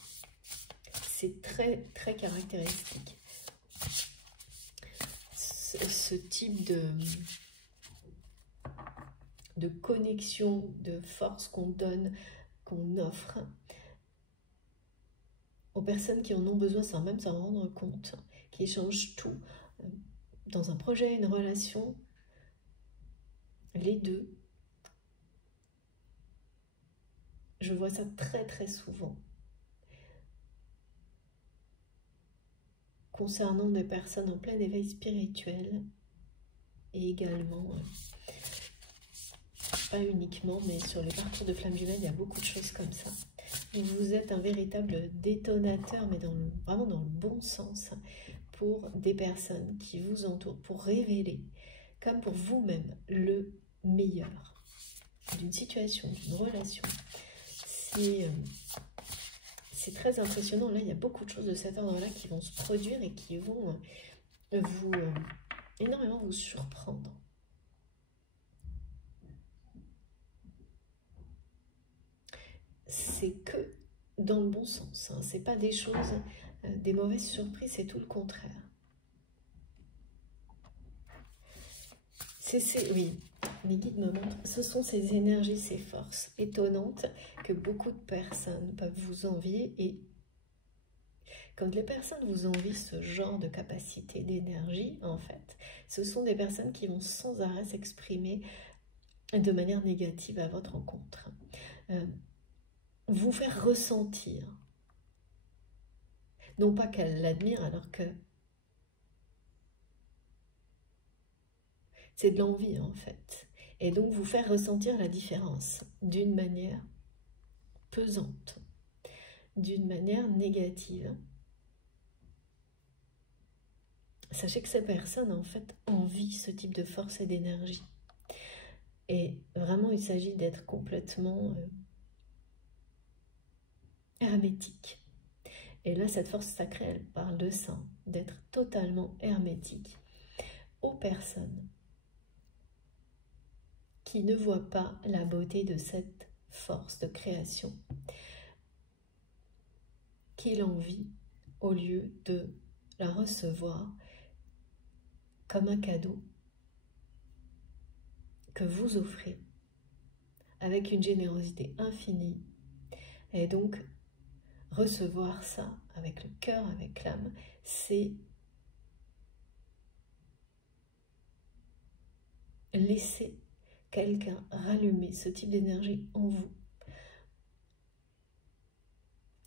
C'est très, très caractéristique. Ce type de connexion, de force qu'on donne, qu'on offre aux personnes qui en ont besoin sans même s'en rendre compte, qui changent tout. Dans un projet, une relation, les deux, je vois ça très très souvent. Concernant des personnes en plein éveil spirituel, et également, pas uniquement, mais sur les parcours de flammes jumelles, il y a beaucoup de choses comme ça. Vous êtes un véritable détonateur, mais vraiment dans le bon sens, pour des personnes qui vous entourent, pour révéler, comme pour vous-même, le meilleur d'une situation, d'une relation. C'est très impressionnant. Là, il y a beaucoup de choses de cet ordre-là qui vont se produire et qui vont énormément vous surprendre. C'est que dans le bon sens. Hein. C'est pas des choses, des mauvaises surprises, c'est tout le contraire. Oui, les guides me montrent, ce sont ces énergies, ces forces étonnantes que beaucoup de personnes peuvent vous envier. Et quand les personnes vous envient ce genre de capacité d'énergie, en fait, ce sont des personnes qui vont sans arrêt s'exprimer de manière négative à votre rencontre. Vous faire ressentir, non pas qu'elle l'admire alors que c'est de l'envie en fait, et donc vous faire ressentir la différence d'une manière pesante, d'une manière négative. Sachez que ces personnes en fait envient ce type de force et d'énergie, et vraiment il s'agit d'être complètement hermétique. Et là, cette force sacrée, elle parle de ça, d'être totalement hermétique aux personnes qui ne voient pas la beauté de cette force de création, qui l'envient au lieu de la recevoir comme un cadeau que vous offrez avec une générosité infinie. Et donc, recevoir ça avec le cœur, avec l'âme, c'est laisser quelqu'un rallumer ce type d'énergie en vous.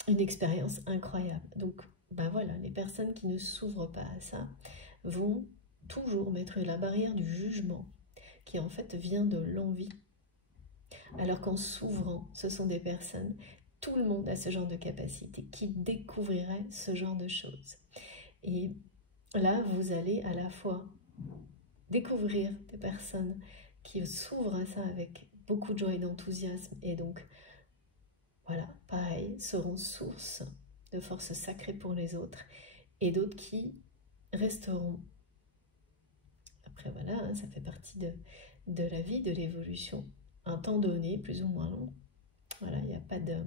Une expérience incroyable. Donc, ben voilà, les personnes qui ne s'ouvrent pas à ça vont toujours mettre la barrière du jugement qui en fait vient de l'envie. Alors qu'en s'ouvrant, ce sont des personnes, tout le monde a ce genre de capacité, qui découvrirait ce genre de choses. Et là, vous allez à la fois découvrir des personnes qui s'ouvrent à ça avec beaucoup de joie et d'enthousiasme, et donc, voilà, pareil, seront source de force sacrée pour les autres, et d'autres qui resteront. Après, voilà, hein, ça fait partie de la vie, de l'évolution, un temps donné, plus ou moins long. Voilà, il n'y a pas de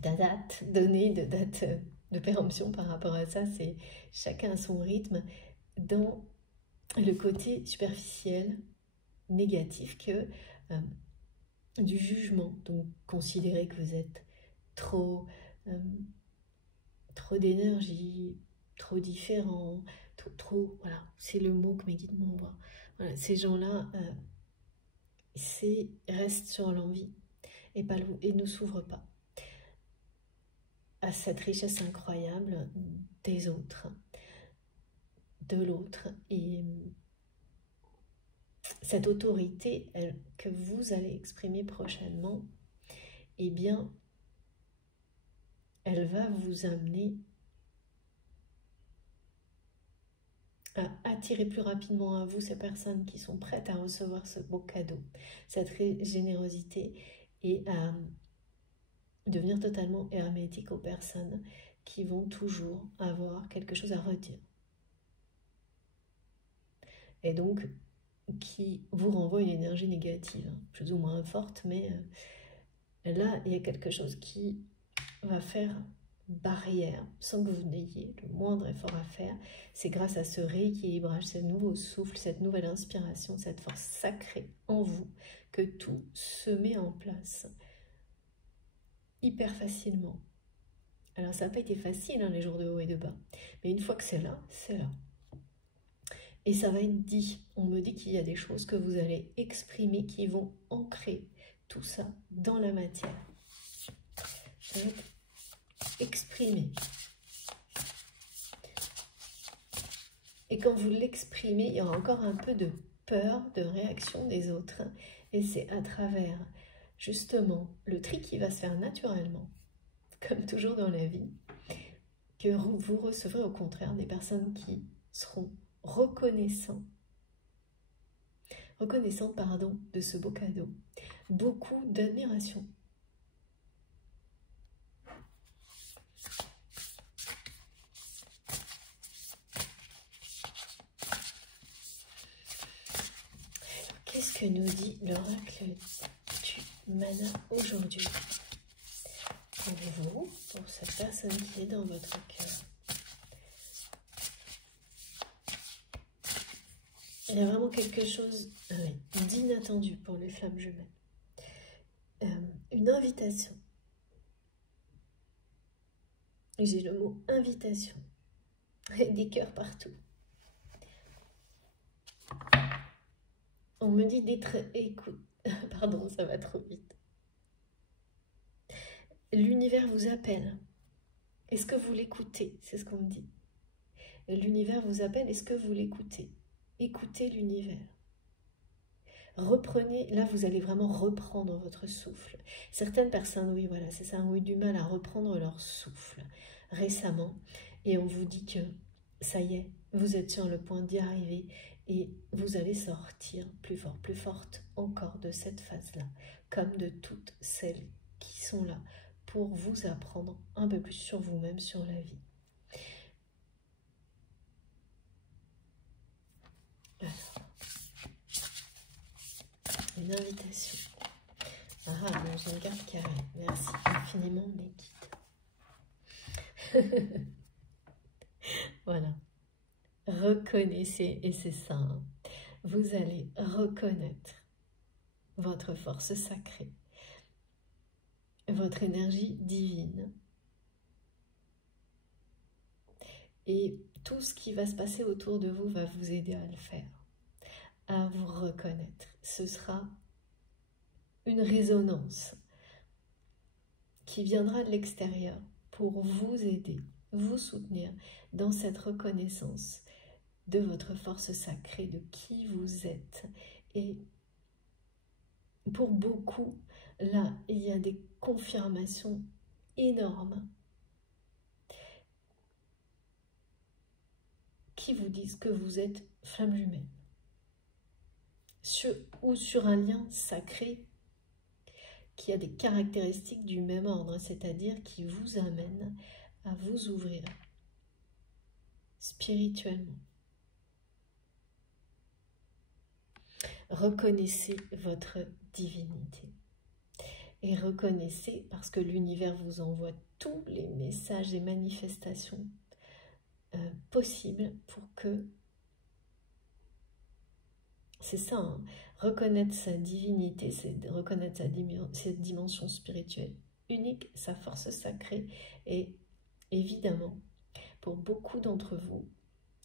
date donnée, de date de péremption par rapport à ça, c'est chacun à son rythme, dans le côté superficiel, négatif, que du jugement. Donc, considérez que vous êtes trop d'énergie, trop différent, voilà, c'est le mot que mes guides m'envoient. Voilà, ces gens-là, restent sur l'envie et ne s'ouvrent pas à cette richesse incroyable des autres, de l'autre, et cette autorité que vous allez exprimer prochainement, eh bien, elle va vous amener à attirer plus rapidement à vous ces personnes qui sont prêtes à recevoir ce beau cadeau, cette générosité, et à devenir totalement hermétique aux personnes qui vont toujours avoir quelque chose à redire. Et donc, qui vous renvoie une énergie négative, plus ou moins forte, mais Là, il y a quelque chose qui va faire barrière, sans que vous n'ayez le moindre effort à faire. C'est grâce à ce rééquilibrage, ce nouveau souffle, cette nouvelle inspiration, cette force sacrée en vous, que tout se met en place hyper facilement. Alors ça n'a pas été facile hein, les jours de haut et de bas, mais une fois que c'est là, c'est là. Et ça va être dit. On me dit qu'il y a des choses que vous allez exprimer qui vont ancrer tout ça dans la matière. Ça va être exprimé. Et quand vous l'exprimez, il y aura encore un peu de peur, de réaction des autres. Et c'est à travers, justement, le tri qui va se faire naturellement, comme toujours dans la vie, que vous recevrez au contraire des personnes qui seront reconnaissantes de ce beau cadeau. Beaucoup d'admiration. Qu'est-ce que nous dit l'oracle du mana aujourd'hui pour vous, pour cette personne qui est dans votre cœur? Il y a vraiment quelque chose d'inattendu pour les flammes jumelles. Une invitation. J'ai le mot invitation. Et des cœurs partout. On me dit d'être écoute. Pardon, ça va trop vite. L'univers vous appelle. Est-ce que vous l'écoutez? C'est ce qu'on me dit. L'univers vous appelle. Est-ce que vous l'écoutez? Écoutez l'univers. Reprenez, là vous allez vraiment reprendre votre souffle. Certaines personnes, oui voilà, c'est ça, ont eu du mal à reprendre leur souffle récemment. Et on vous dit que ça y est, vous êtes sur le point d'y arriver et vous allez sortir plus fort, plus forte encore de cette phase-là, comme de toutes celles qui sont là pour vous apprendre un peu plus sur vous-même, sur la vie. Alors, une invitation. Ah, j'ai une carte qui arrive. Merci infiniment, mes guides. Voilà. Reconnaissez, et c'est ça, hein, vous allez reconnaître votre force sacrée, votre énergie divine. Et tout ce qui va se passer autour de vous va vous aider à le faire, à vous reconnaître. Ce sera une résonance qui viendra de l'extérieur pour vous aider, vous soutenir dans cette reconnaissance de votre force sacrée, de qui vous êtes. Et pour beaucoup, là, il y a des confirmations énormes qui vous disent que vous êtes flamme jumelle. Ou sur un lien sacré qui a des caractéristiques du même ordre, c'est-à-dire qui vous amène à vous ouvrir spirituellement. Reconnaissez votre divinité. Et reconnaissez, parce que l'univers vous envoie tous les messages et manifestations possibles pour que... C'est ça, hein, reconnaître sa divinité, c'est reconnaître cette dimension spirituelle unique, sa force sacrée. Et évidemment, pour beaucoup d'entre vous,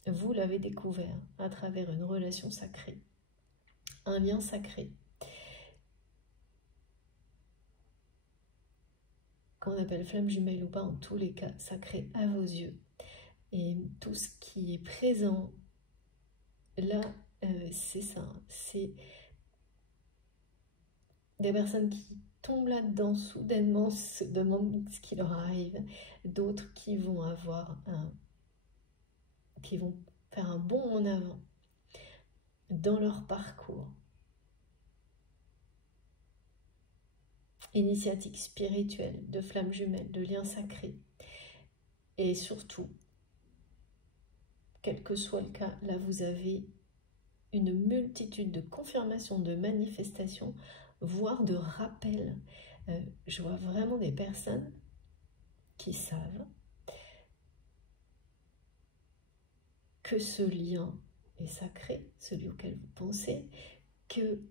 vous l'avez découvert à travers une relation sacrée, un lien sacré, qu'on appelle flamme jumelle ou pas, en tous les cas, sacré à vos yeux. Et tout ce qui est présent là, c'est ça, c'est des personnes qui tombent là-dedans soudainement, se demandent ce qui leur arrive, d'autres qui vont qui vont faire un bond en avant dans leur parcours initiatique spirituelle, de flamme jumelle, de lien sacré. Et surtout, quel que soit le cas, là vous avez une multitude de confirmations, de manifestations, voire de rappels Je vois vraiment des personnes qui savent que ce lien est sacré, celui auquel vous pensez, que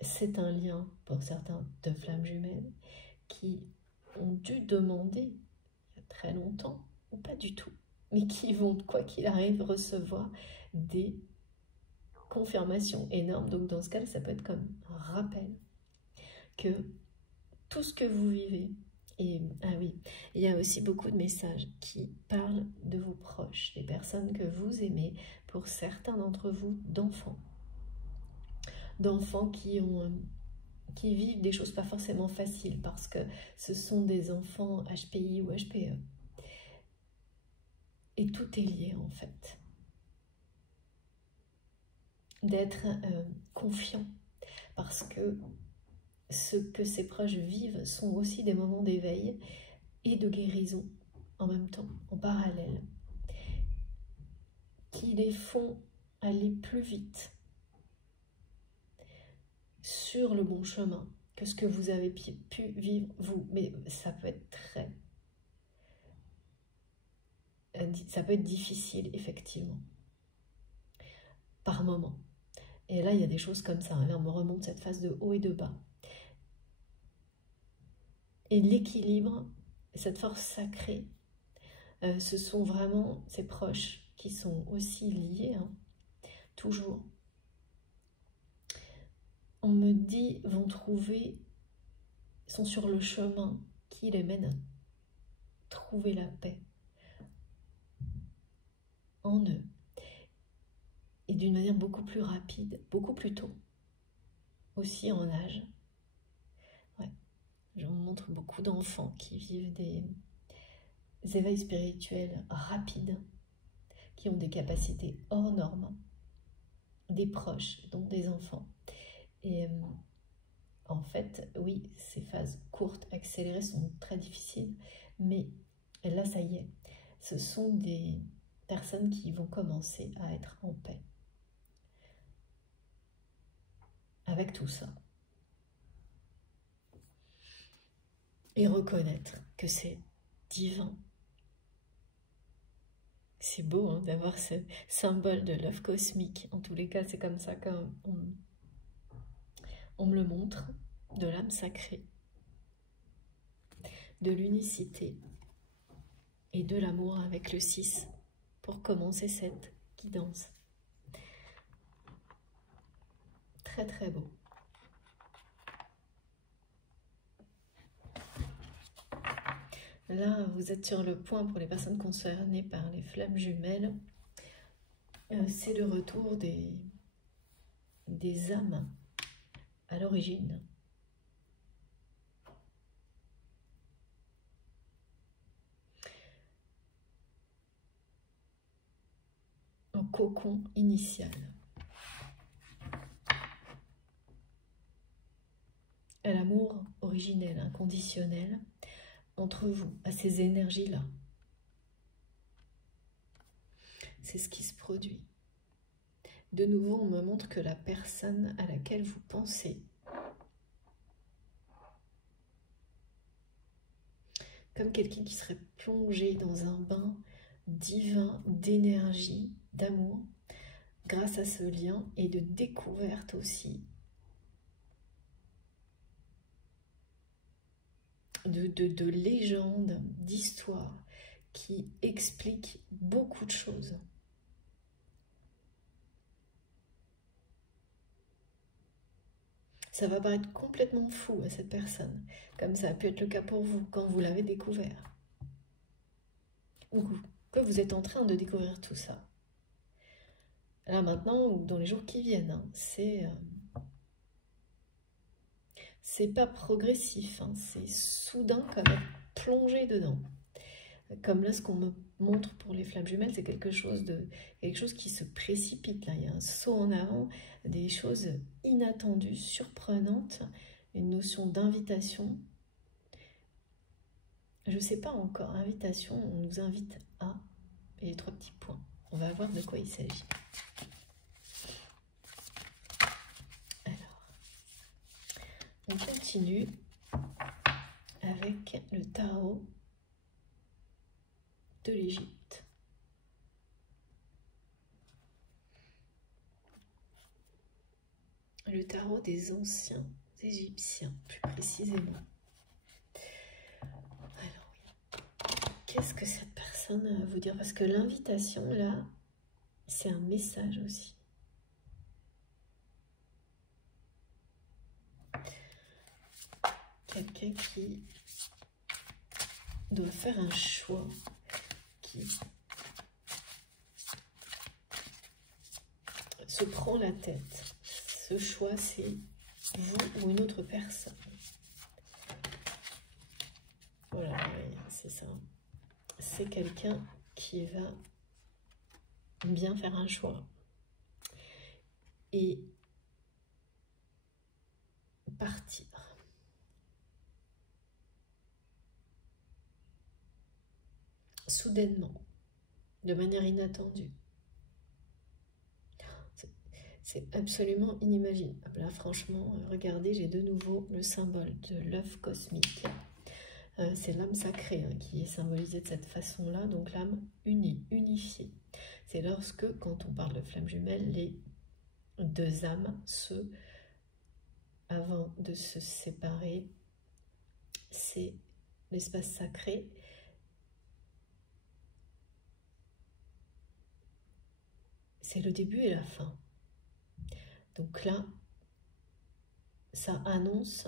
c'est un lien, pour certains, de flammes jumelles, qui ont dû demander il y a très longtemps, ou pas du tout, mais qui vont, quoi qu'il arrive, recevoir des confirmations énormes. Donc dans ce cas, ça peut être comme un rappel que tout ce que vous vivez, et ah oui, il y a aussi beaucoup de messages qui parlent de vos proches, des personnes que vous aimez, pour certains d'entre vous, d'enfants qui vivent des choses pas forcément faciles, parce que ce sont des enfants HPI ou HPE. Et tout est lié en fait. D'être confiant, parce que ce que ces proches vivent sont aussi des moments d'éveil et de guérison en même temps, en parallèle, qui les font aller plus vite sur le bon chemin que ce que vous avez pu vivre vous. Mais ça peut être ça peut être difficile, effectivement, par moment. Et là, il y a des choses comme ça. Là, on me remonte cette phase de haut et de bas. Et l'équilibre, cette force sacrée, ce sont vraiment ces proches qui sont aussi liés, hein, toujours. On me dit, sont sur le chemin qui les mène à trouver la paix en eux. Et d'une manière beaucoup plus rapide, beaucoup plus tôt, aussi en âge. Ouais. Je vous montre beaucoup d'enfants qui vivent des éveils spirituels rapides, qui ont des capacités hors normes, des proches, dont des enfants. Et en fait, oui, ces phases courtes, accélérées sont très difficiles, mais là, ça y est, ce sont des personnes qui vont commencer à être en paix avec tout ça. Et reconnaître que c'est divin. C'est beau, hein, d'avoir ce symbole de l'œuf cosmique. En tous les cas, c'est comme ça qu'on me le montre, de l'âme sacrée, de l'unicité et de l'amour avec le 6 pour commencer cette guidance. Très très beau. Là, vous êtes sur le point, pour les personnes concernées par les flammes jumelles, c'est le retour des âmes à l'origine. Un cocon initial. À l'amour originel, inconditionnel, entre vous, à ces énergies-là. C'est ce qui se produit. De nouveau, on me montre que la personne à laquelle vous pensez, comme quelqu'un qui serait plongé dans un bain divin d'énergie, d'amour, grâce à ce lien et de découverte aussi, de légendes, d'histoires qui expliquent beaucoup de choses. Ça va paraître complètement fou à cette personne, comme ça a pu être le cas pour vous quand vous l'avez découvert. Ou que vous êtes en train de découvrir tout ça. Là maintenant, ou dans les jours qui viennent, hein, c'est pas progressif, hein, c'est soudain comme être plongé dedans. Comme là, ce qu'on me montre pour les flammes jumelles, c'est quelque chose qui se précipite. Là, il y a un saut en avant, des choses inattendues, surprenantes, une notion d'invitation. Je ne sais pas encore, invitation, on nous invite à, et les 3 petits points. On va voir de quoi il s'agit. Alors, on continue avec le tarot de l'Égypte. Le tarot des anciens Égyptiens, plus précisément. Alors, qu'est-ce que cette personne a à vous dire? Parce que l'invitation, là, c'est un message aussi. Quelqu'un qui doit faire un choix, qui se prend la tête. Ce choix, c'est vous ou une autre personne. Voilà, c'est ça. C'est quelqu'un qui va bien faire un choix et partir. Soudainement, de manière inattendue. C'est absolument inimaginable. Là, franchement, regardez, j'ai de nouveau le symbole de l'œuf cosmique. C'est l'âme sacrée qui est symbolisée de cette façon-là, donc l'âme unie, unifiée. C'est lorsque, quand on parle de flamme jumelle, les deux âmes, avant de se séparer, c'est l'espace sacré. C'est le début et la fin. Donc là, ça annonce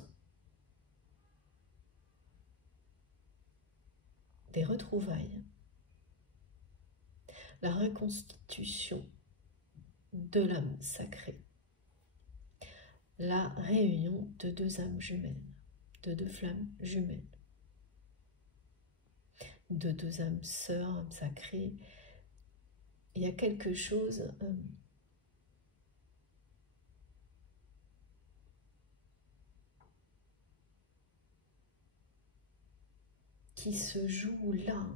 des retrouvailles, la reconstitution de l'âme sacrée, la réunion de deux âmes jumelles, de deux flammes jumelles, de deux âmes sœurs, âmes sacrées. Il y a quelque chose qui se joue là.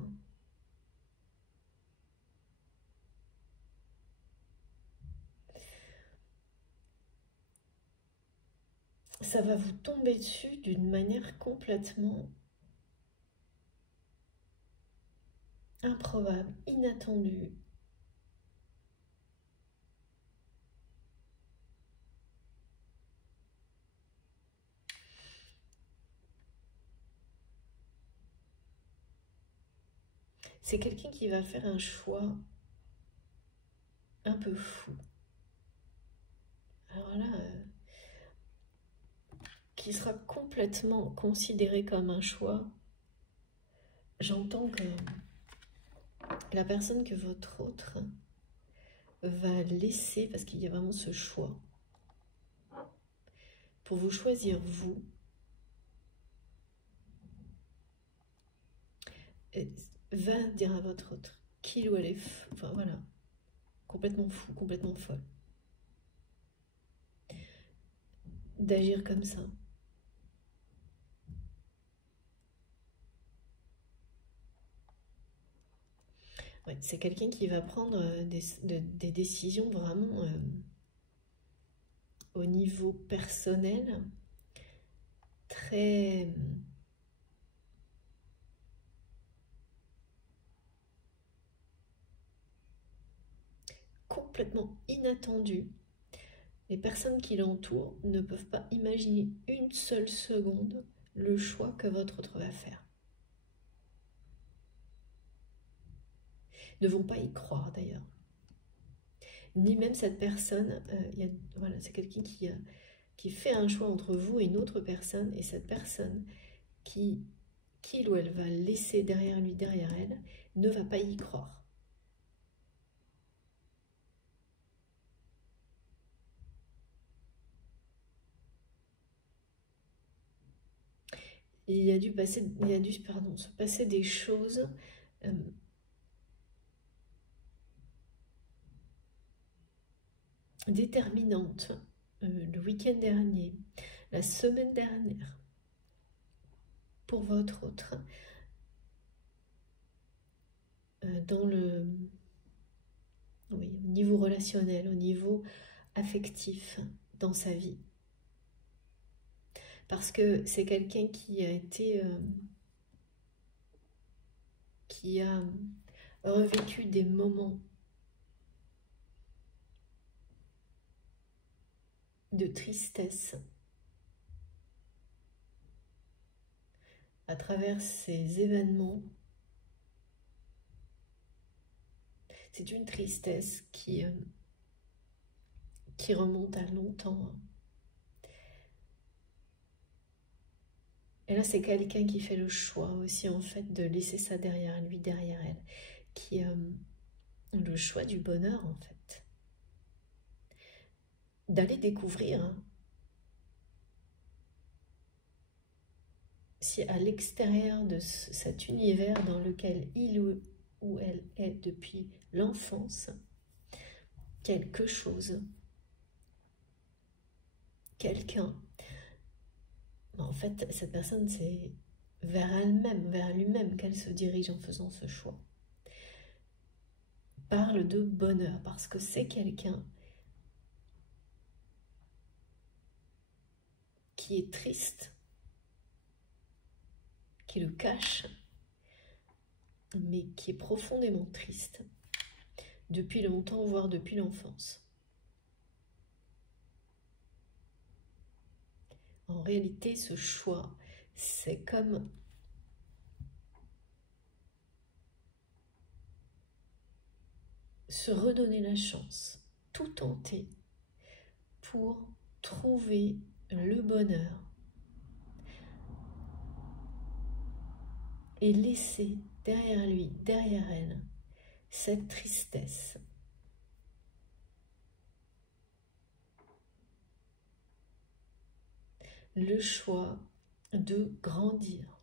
Ça va vous tomber dessus d'une manière complètement improbable, inattendue. C'est quelqu'un qui va faire un choix un peu fou. Alors là, qui sera complètement considéré comme un choix. J'entends que la personne que votre autre va laisser, parce qu'il y a vraiment ce choix, pour vous choisir vous, va dire à votre autre qu'il ou elle est, enfin voilà, complètement fou, complètement folle, d'agir comme ça. Ouais, c'est quelqu'un qui va prendre des décisions vraiment au niveau personnel très complètement inattendu. Les personnes qui l'entourent ne peuvent pas imaginer une seule seconde le choix que votre autre va faire. Ne vont pas y croire d'ailleurs. Ni même cette personne, voilà, c'est quelqu'un qui fait un choix entre vous et une autre personne, et cette personne qu'il ou elle va laisser derrière lui, derrière elle, ne va pas y croire. Il a dû se passer des choses déterminantes le week-end dernier, la semaine dernière, pour votre autre, dans le, oui, au niveau relationnel, au niveau affectif dans sa vie. Parce que c'est quelqu'un qui a été... qui a revécu des moments de tristesse à travers ces événements. C'est une tristesse qui remonte à longtemps. Et là, c'est quelqu'un qui fait le choix aussi, en fait, de laisser ça derrière lui, derrière elle. Qui le choix du bonheur, en fait. D'aller découvrir si à l'extérieur de cet univers dans lequel il ou elle est depuis l'enfance, quelque chose, quelqu'un, en fait, cette personne, c'est vers elle-même, vers lui-même qu'elle se dirige en faisant ce choix. Parle de bonheur parce que c'est quelqu'un qui est triste, qui le cache, mais qui est profondément triste depuis longtemps, voire depuis l'enfance. En réalité, ce choix, c'est comme se redonner la chance, tout tenter pour trouver le bonheur et laisser derrière lui, derrière elle, cette tristesse. Le choix de grandir,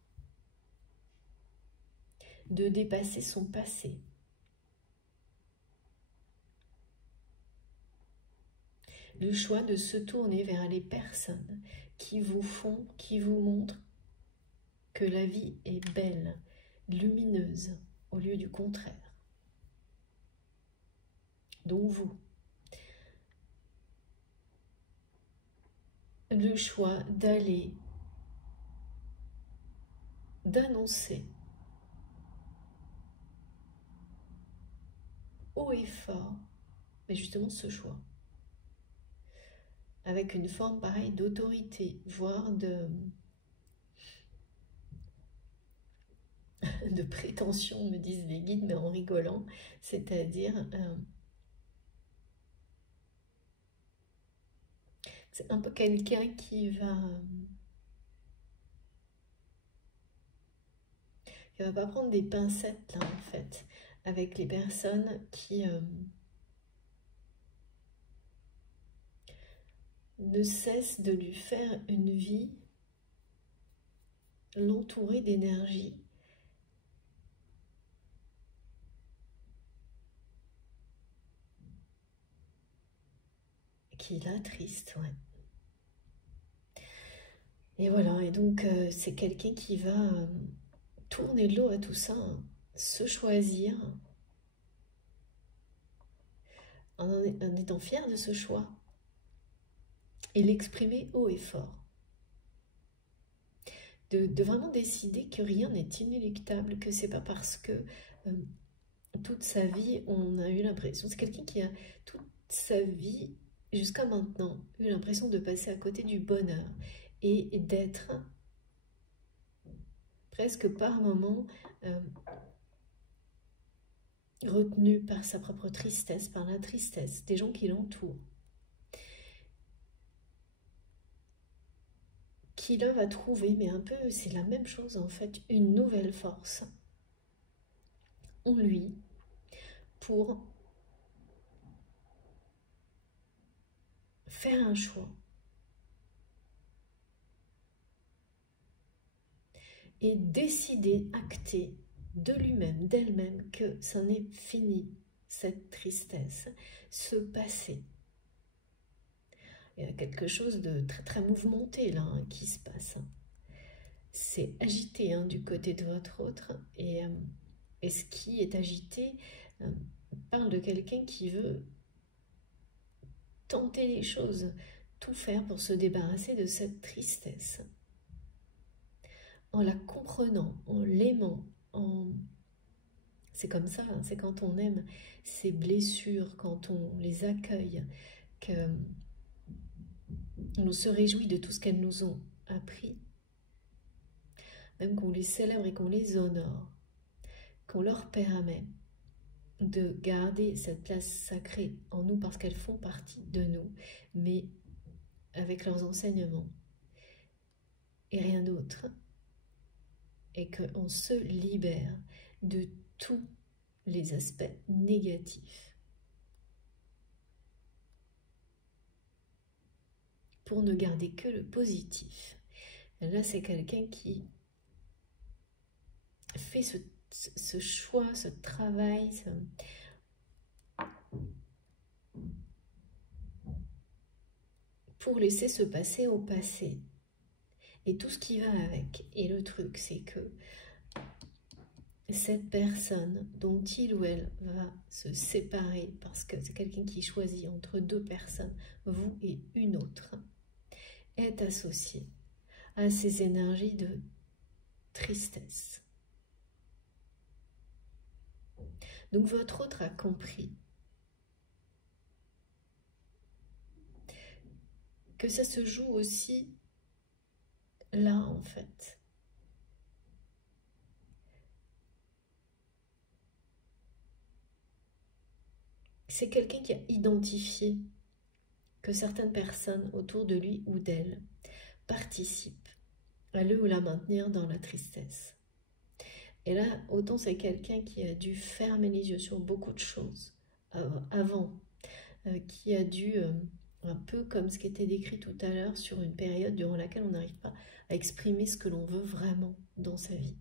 de dépasser son passé, le choix de se tourner vers les personnes qui vous font, qui vous montrent que la vie est belle, lumineuse, au lieu du contraire. Donc vous, le choix d'aller, d'annoncer haut et fort, mais justement ce choix, avec une forme pareille d'autorité, voire de prétention, me disent les guides, mais en rigolant, c'est-à-dire c'est un peu quelqu'un qui va pas prendre des pincettes là en fait, avec les personnes qui ne cessent de lui faire une vie, l'entourer d'énergie, qui l'attriste, ouais. Et voilà, et donc c'est quelqu'un qui va tourner de l'eau à tout ça, hein, se choisir, en étant fier de ce choix, et l'exprimer haut et fort. De vraiment décider que rien n'est inéluctable, que c'est pas parce que toute sa vie, on a eu l'impression, c'est quelqu'un qui a toute sa vie, jusqu'à maintenant, eu l'impression de passer à côté du bonheur et d'être presque par moments retenu par sa propre tristesse, par la tristesse des gens qui l'entourent. Qui là va trouver, mais un peu, c'est la même chose en fait, une nouvelle force en lui pour faire un choix et décider, acter de lui-même, d'elle-même, que c'en est fini, cette tristesse, ce passé. Il y a quelque chose de très très mouvementé là hein, qui se passe. C'est agité hein, du côté de votre autre et ce qui est agité parle de quelqu'un qui veut tenter les choses, tout faire pour se débarrasser de cette tristesse. en la comprenant, en l'aimant, c'est comme ça, hein, c'est quand on aime ces blessures, quand on les accueille, que on se réjouit de tout ce qu'elles nous ont appris, même qu'on les célèbre et qu'on les honore, qu'on leur permet de garder cette place sacrée en nous parce qu'elles font partie de nous, mais avec leurs enseignements et rien d'autre, et qu'on se libère de tous les aspects négatifs pour ne garder que le positif. Et là, c'est quelqu'un qui fait ce choix, ce travail, pour laisser se passer au passé et tout ce qui va avec. Et le truc, c'est que cette personne dont il ou elle va se séparer, parce que c'est quelqu'un qui choisit entre deux personnes, vous et une autre, est associée à ces énergies de tristesse. Donc votre autre a compris que ça se joue aussi là en fait. C'est quelqu'un qui a identifié que certaines personnes autour de lui ou d'elle participent à le ou la maintenir dans la tristesse. Et là, autant c'est quelqu'un qui a dû fermer les yeux sur beaucoup de choses avant, qui a dû, un peu comme ce qui était décrit tout à l'heure, sur une période durant laquelle on n'arrive pas à exprimer ce que l'on veut vraiment dans sa vie.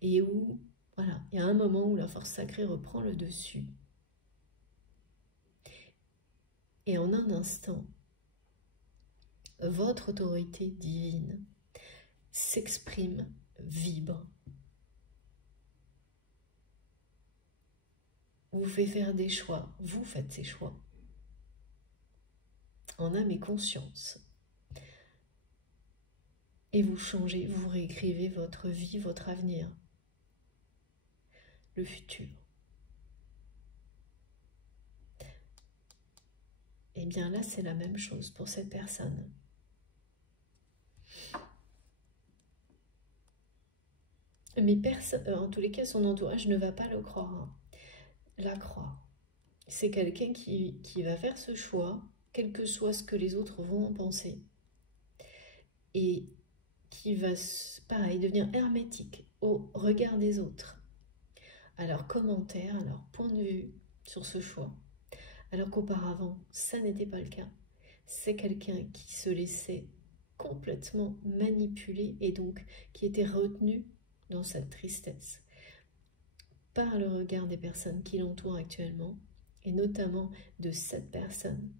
Et où, voilà, il y a un moment où la force sacrée reprend le dessus. Et en un instant, votre autorité divine s'exprime, vibre, vous fait faire des choix, vous faites ces choix, en âme et conscience. Et vous changez, vous réécrivez votre vie, votre avenir, le futur. Et bien là, c'est la même chose pour cette personne. Mais en tous les cas, son entourage ne va pas le croire, hein. La croire. C'est quelqu'un qui va faire ce choix, quel que soit ce que les autres vont en penser. Et qui va, pareil, devenir hermétique au regard des autres, à leurs commentaires, à leur point de vue sur ce choix. Alors qu'auparavant, ça n'était pas le cas. C'est quelqu'un qui se laissait complètement manipuler et donc qui était retenu dans cette tristesse par le regard des personnes qui l'entourent actuellement et notamment de cette personne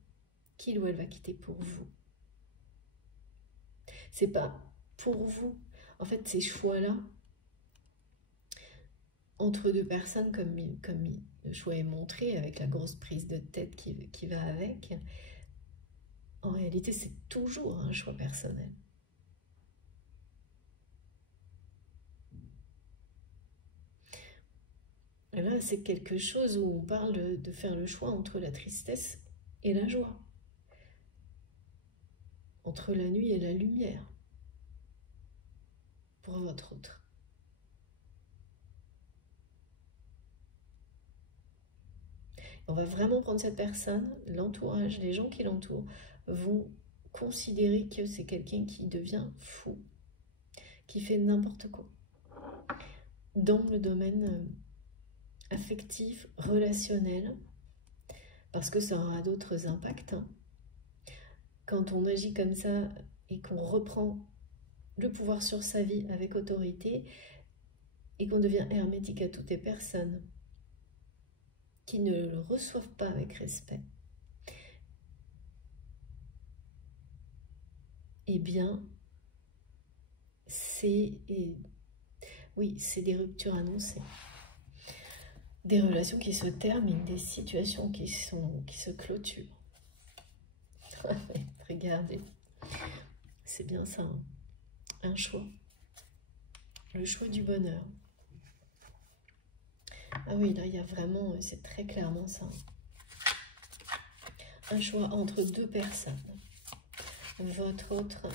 qu'il ou elle va quitter pour vous. C'est pas pour vous. En fait, ces choix-là, entre deux personnes, comme le choix est montré, avec la grosse prise de tête qui va avec, en réalité, c'est toujours un choix personnel. Et là, c'est quelque chose où on parle de faire le choix entre la tristesse et la joie, entre la nuit et la lumière, pour votre autre. On va vraiment prendre cette personne, l'entourage, les gens qui l'entourent vont considérer que c'est quelqu'un qui devient fou, qui fait n'importe quoi dans le domaine affectif, relationnel, parce que ça aura d'autres impacts. Quand on agit comme ça et qu'on reprend le pouvoir sur sa vie avec autorité et qu'on devient hermétique à toutes les personnes qui ne le reçoivent pas avec respect, eh bien, oui, c'est des ruptures annoncées. Des relations qui se terminent, des situations qui se clôturent. Regardez, c'est bien ça, hein, un choix. le choix du bonheur. Ah oui, là, il y a vraiment, c'est très clairement ça. Un choix entre deux personnes. Votre autre,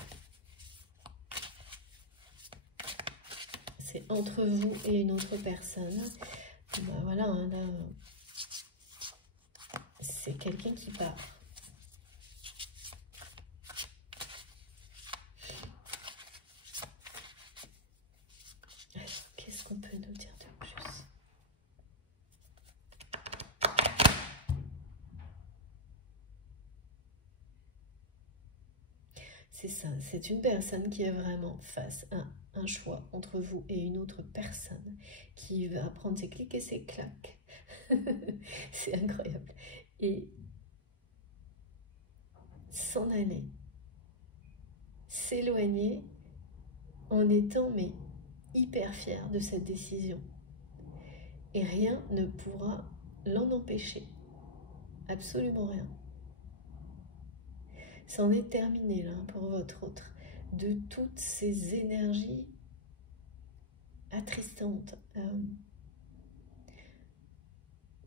c'est entre vous et une autre personne. Ben voilà, hein, là, c'est quelqu'un qui part. Qu'est-ce qu'on peut nous dire de plus? C'est ça, c'est une personne qui est vraiment face à un choix entre vous et une autre personne qui va prendre ses clics et ses claques. C'est incroyable. Et s'en aller, s'éloigner en étant mais hyper fier de cette décision. Et rien ne pourra l'en empêcher. Absolument rien. C'en est terminé là pour votre autre. De toutes ces énergies attristantes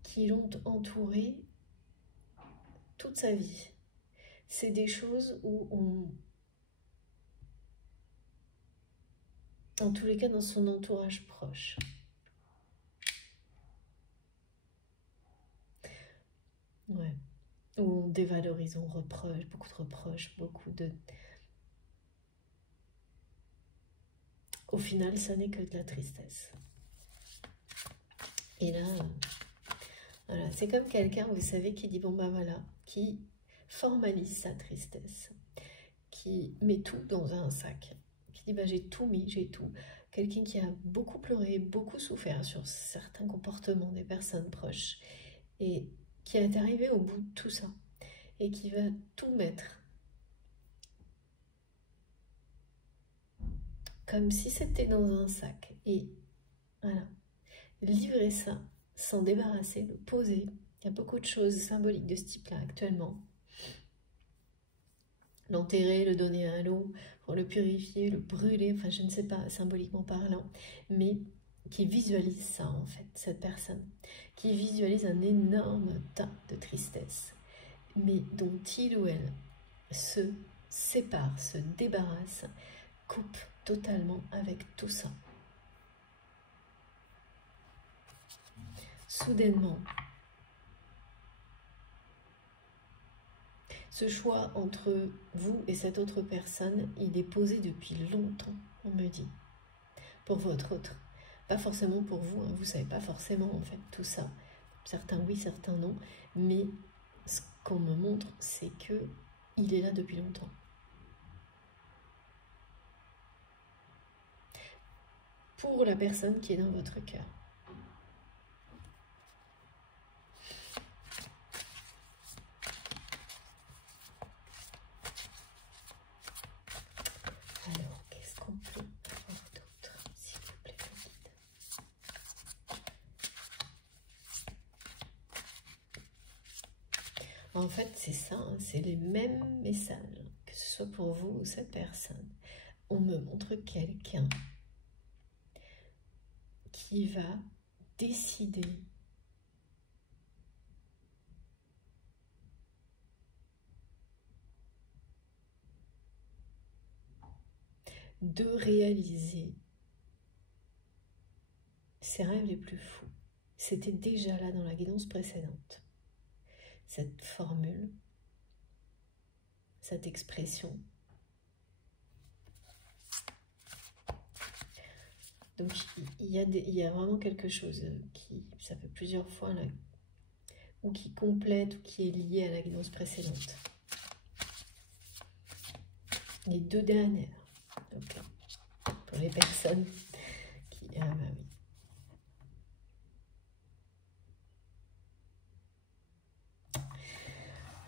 qui l'ont entouré toute sa vie. C'est des choses où en tous les cas dans son entourage proche. Ouais. Où on dévalorise, on reproche, beaucoup de reproches, beaucoup de... Au final, ça n'est que de la tristesse. Et là, voilà, c'est comme quelqu'un, vous savez, qui dit, bon ben voilà, qui formalise sa tristesse, qui met tout dans un sac, qui dit, ben j'ai tout mis, j'ai tout. Quelqu'un qui a beaucoup pleuré, beaucoup souffert sur certains comportements des personnes proches, et qui est arrivé au bout de tout ça, et qui va tout mettre, comme si c'était dans un sac, et voilà, livrer ça, s'en débarrasser, le poser. Il y a beaucoup de choses symboliques de ce type-là actuellement. L'enterrer, le donner à l'eau, pour le purifier, le brûler, enfin je ne sais pas, symboliquement parlant, mais qui visualise ça en fait, cette personne, qui visualise un énorme tas de tristesse, mais dont il ou elle se sépare, se débarrasse, coupe totalement avec tout ça. Soudainement, ce choix entre vous et cette autre personne, il est posé depuis longtemps, on me dit. Pour votre autre. Pas forcément pour vous, hein, vous ne savez pas forcément en fait tout ça. Certains oui, certains non. Mais ce qu'on me montre, c'est que il est là depuis longtemps. Pour la personne qui est dans votre cœur. Alors, qu'est-ce qu'on peut avoir d'autre, s'il vous plaît, le guide? En fait, c'est ça, hein, c'est les mêmes messages, que ce soit pour vous ou cette personne. On me montre quelqu'un qui va décider de réaliser ses rêves les plus fous. C'était déjà là dans la guidance précédente. Cette formule, cette expression. Donc il y a vraiment quelque chose qui, ça fait plusieurs fois là, ou qui complète ou qui est lié à la guidance précédente. Les deux dernières. Donc, pour les personnes qui... Ah bah oui.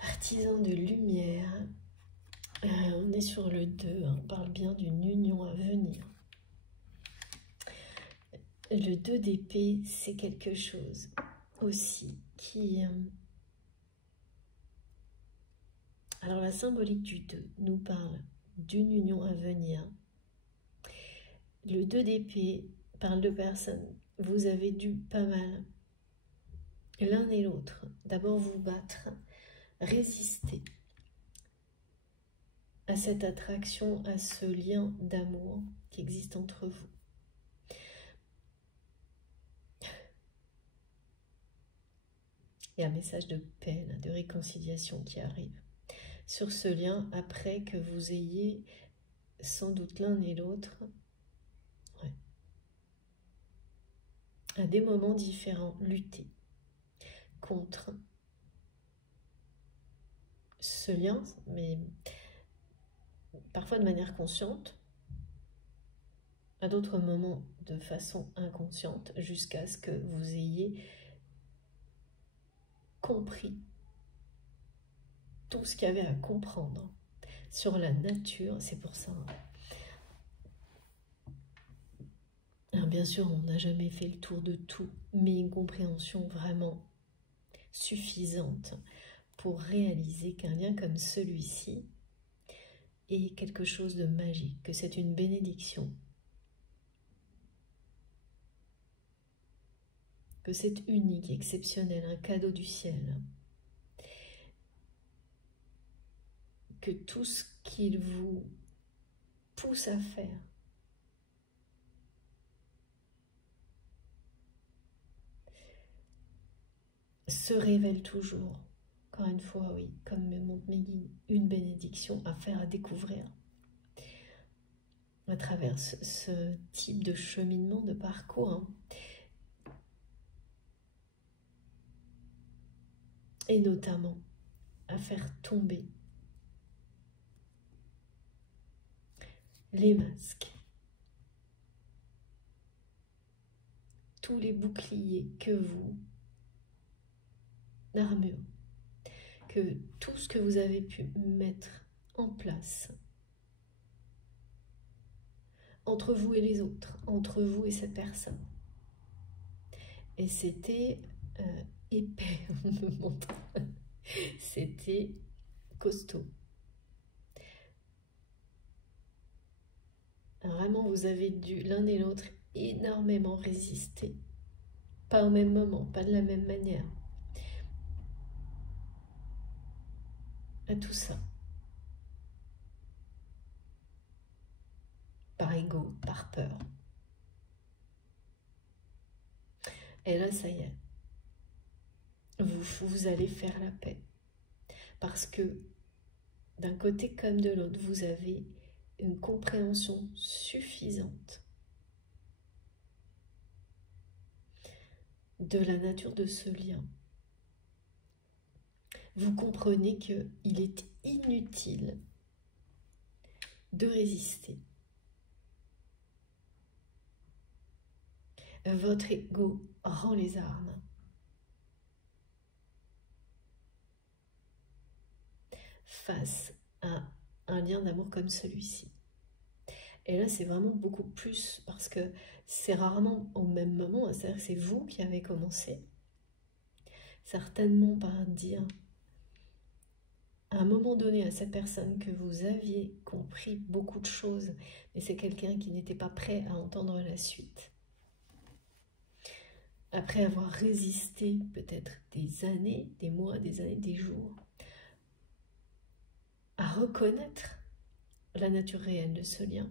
Artisan de lumière. On est sur le 2. Hein, on parle bien d'une union à venir. Le 2 d'épée, c'est quelque chose aussi qui... Alors la symbolique du 2 nous parle d'une union à venir. Le 2 d'épée parle de personnes. Vous avez dû pas mal, l'un et l'autre, d'abord vous battre, résister à cette attraction, à ce lien d'amour qui existe entre vous. Il y a un message de paix, de réconciliation qui arrive sur ce lien après que vous ayez sans doute l'un et l'autre à des moments différents lutté contre ce lien, mais parfois de manière consciente, à d'autres moments de façon inconsciente, jusqu'à ce que vous ayez compris tout ce qu'il y avait à comprendre sur la nature. C'est pour ça. Alors bien sûr, on n'a jamais fait le tour de tout, mais une compréhension vraiment suffisante pour réaliser qu'un lien comme celui-ci est quelque chose de magique, que c'est une bénédiction, que c'est unique, exceptionnel, un cadeau du ciel, que tout ce qu'il vous pousse à faire se révèle toujours, encore une fois, oui, comme me montre mes guides, une bénédiction à faire, à découvrir à travers ce type de cheminement, de parcours, hein. Et notamment à faire tomber les masques, tous les boucliers que vous, l'armure, que tout ce que vous avez pu mettre en place entre vous et les autres, entre vous et cette personne. Et c'était épais, on me montre. C'était costaud. Vraiment, vous avez dû l'un et l'autre énormément résister. Pas au même moment, pas de la même manière. À tout ça. Par ego, par peur. Et là, ça y est. Vous allez faire la paix. Parce que d'un côté comme de l'autre, vous avez une compréhension suffisante de la nature de ce lien. Vous comprenez qu'il est inutile de résister. Votre ego rend les armes. Face à un lien d'amour comme celui-ci. Et là, c'est vraiment beaucoup plus parce que c'est rarement au même moment, c'est-à-dire que c'est vous qui avez commencé. Certainement par dire à un moment donné à cette personne que vous aviez compris beaucoup de choses, mais c'est quelqu'un qui n'était pas prêt à entendre la suite. Après avoir résisté peut-être des années, des mois, des années, des jours, à reconnaître la nature réelle de ce lien.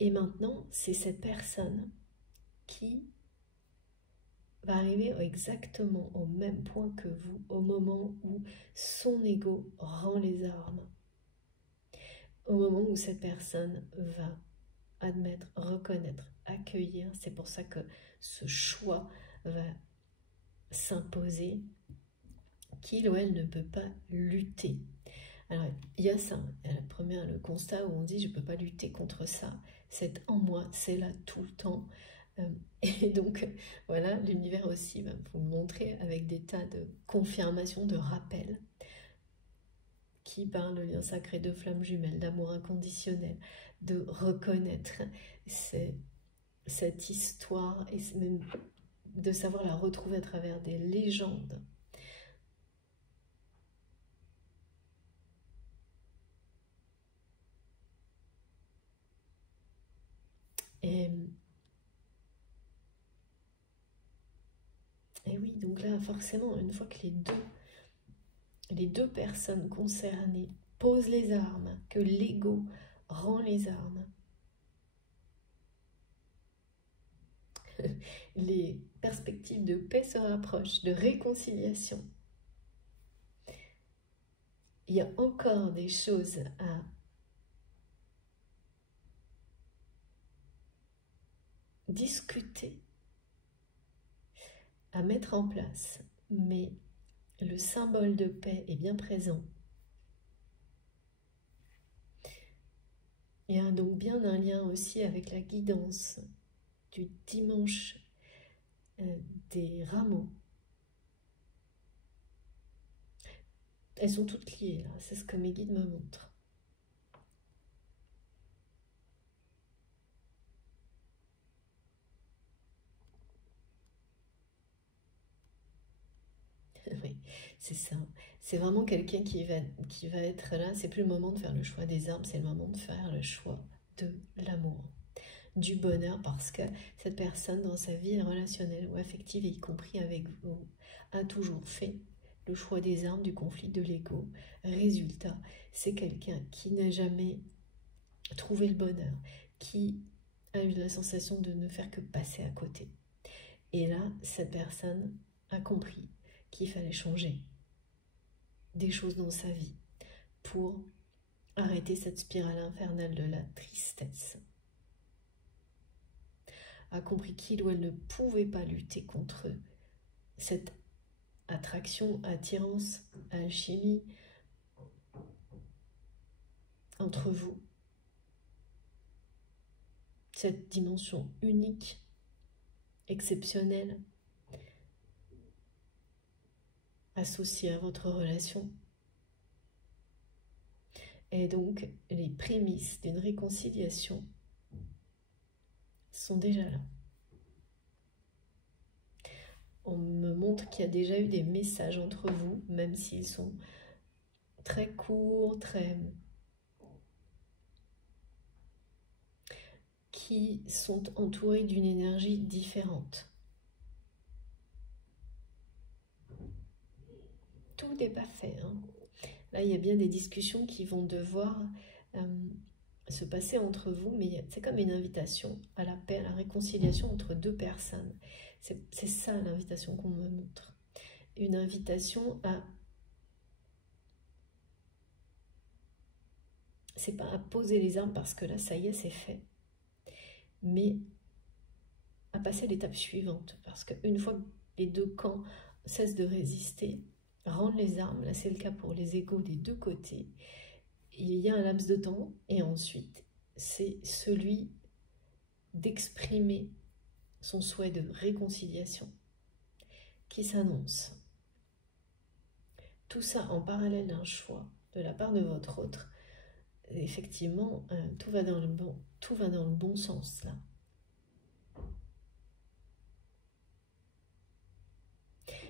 Et maintenant, c'est cette personne qui va arriver exactement au même point que vous, au moment où son ego rend les armes. Au moment où cette personne va admettre, reconnaître, accueillir, c'est pour ça que ce choix va s'imposer, qu'il ou elle ne peut pas lutter. Alors, il y a ça, il y a le constat où on dit « je ne peux pas lutter contre ça ». C'est en moi, c'est là tout le temps. Et donc, voilà, l'univers aussi va vous montrer avec des tas de confirmations, de rappels, qui parlent de lien sacré, de flamme jumelle, d'amour inconditionnel, de reconnaître cette histoire et même de savoir la retrouver à travers des légendes Et, et oui, donc là, forcément, une fois que les deux personnes concernées posent les armes, que l'ego rend les armes, les perspectives de paix se rapprochent, de réconciliation. Il y a encore des choses à discuter, à mettre en place, mais le symbole de paix est bien présent. Il y a donc bien un lien aussi avec la guidance du dimanche des rameaux. Elles sont toutes liées, là. C'est ce que mes guides me montrent. Oui, c'est ça. C'est vraiment quelqu'un qui va être là. C'est plus le moment de faire le choix des armes, c'est le moment de faire le choix de l'amour, du bonheur, parce que cette personne dans sa vie relationnelle ou affective, y compris avec vous, a toujours fait le choix des armes, du conflit, de l'ego. Résultat, c'est quelqu'un qui n'a jamais trouvé le bonheur, qui a eu la sensation de ne faire que passer à côté. Et là, cette personne a compris qu'il fallait changer des choses dans sa vie pour arrêter cette spirale infernale de la tristesse. A compris qu'il ou elle ne pouvait pas lutter contre cette attraction, attirance, alchimie entre vous, cette dimension unique, exceptionnelle, associée à votre relation. Et donc, les prémices d'une réconciliation sont déjà là. On me montre qu'il y a déjà eu des messages entre vous, même s'ils sont très courts, qui sont entourés d'une énergie différente. Tout n'est pas fait. Hein. Là, il y a bien des discussions qui vont devoir se passer entre vous, mais c'est comme une invitation à la paix, à la réconciliation entre deux personnes. C'est ça l'invitation qu'on me montre. Une invitation à... C'est pas à poser les armes parce que là, ça y est, c'est fait. Mais à passer à l'étape suivante. Parce qu'une fois que les deux camps cessent de résister, rendre les armes, là c'est le cas pour les égos des deux côtés, il y a un laps de temps et ensuite c'est celui d'exprimer son souhait de réconciliation qui s'annonce. Tout ça en parallèle d'un choix de la part de votre autre. Effectivement, tout va dans le bon sens là.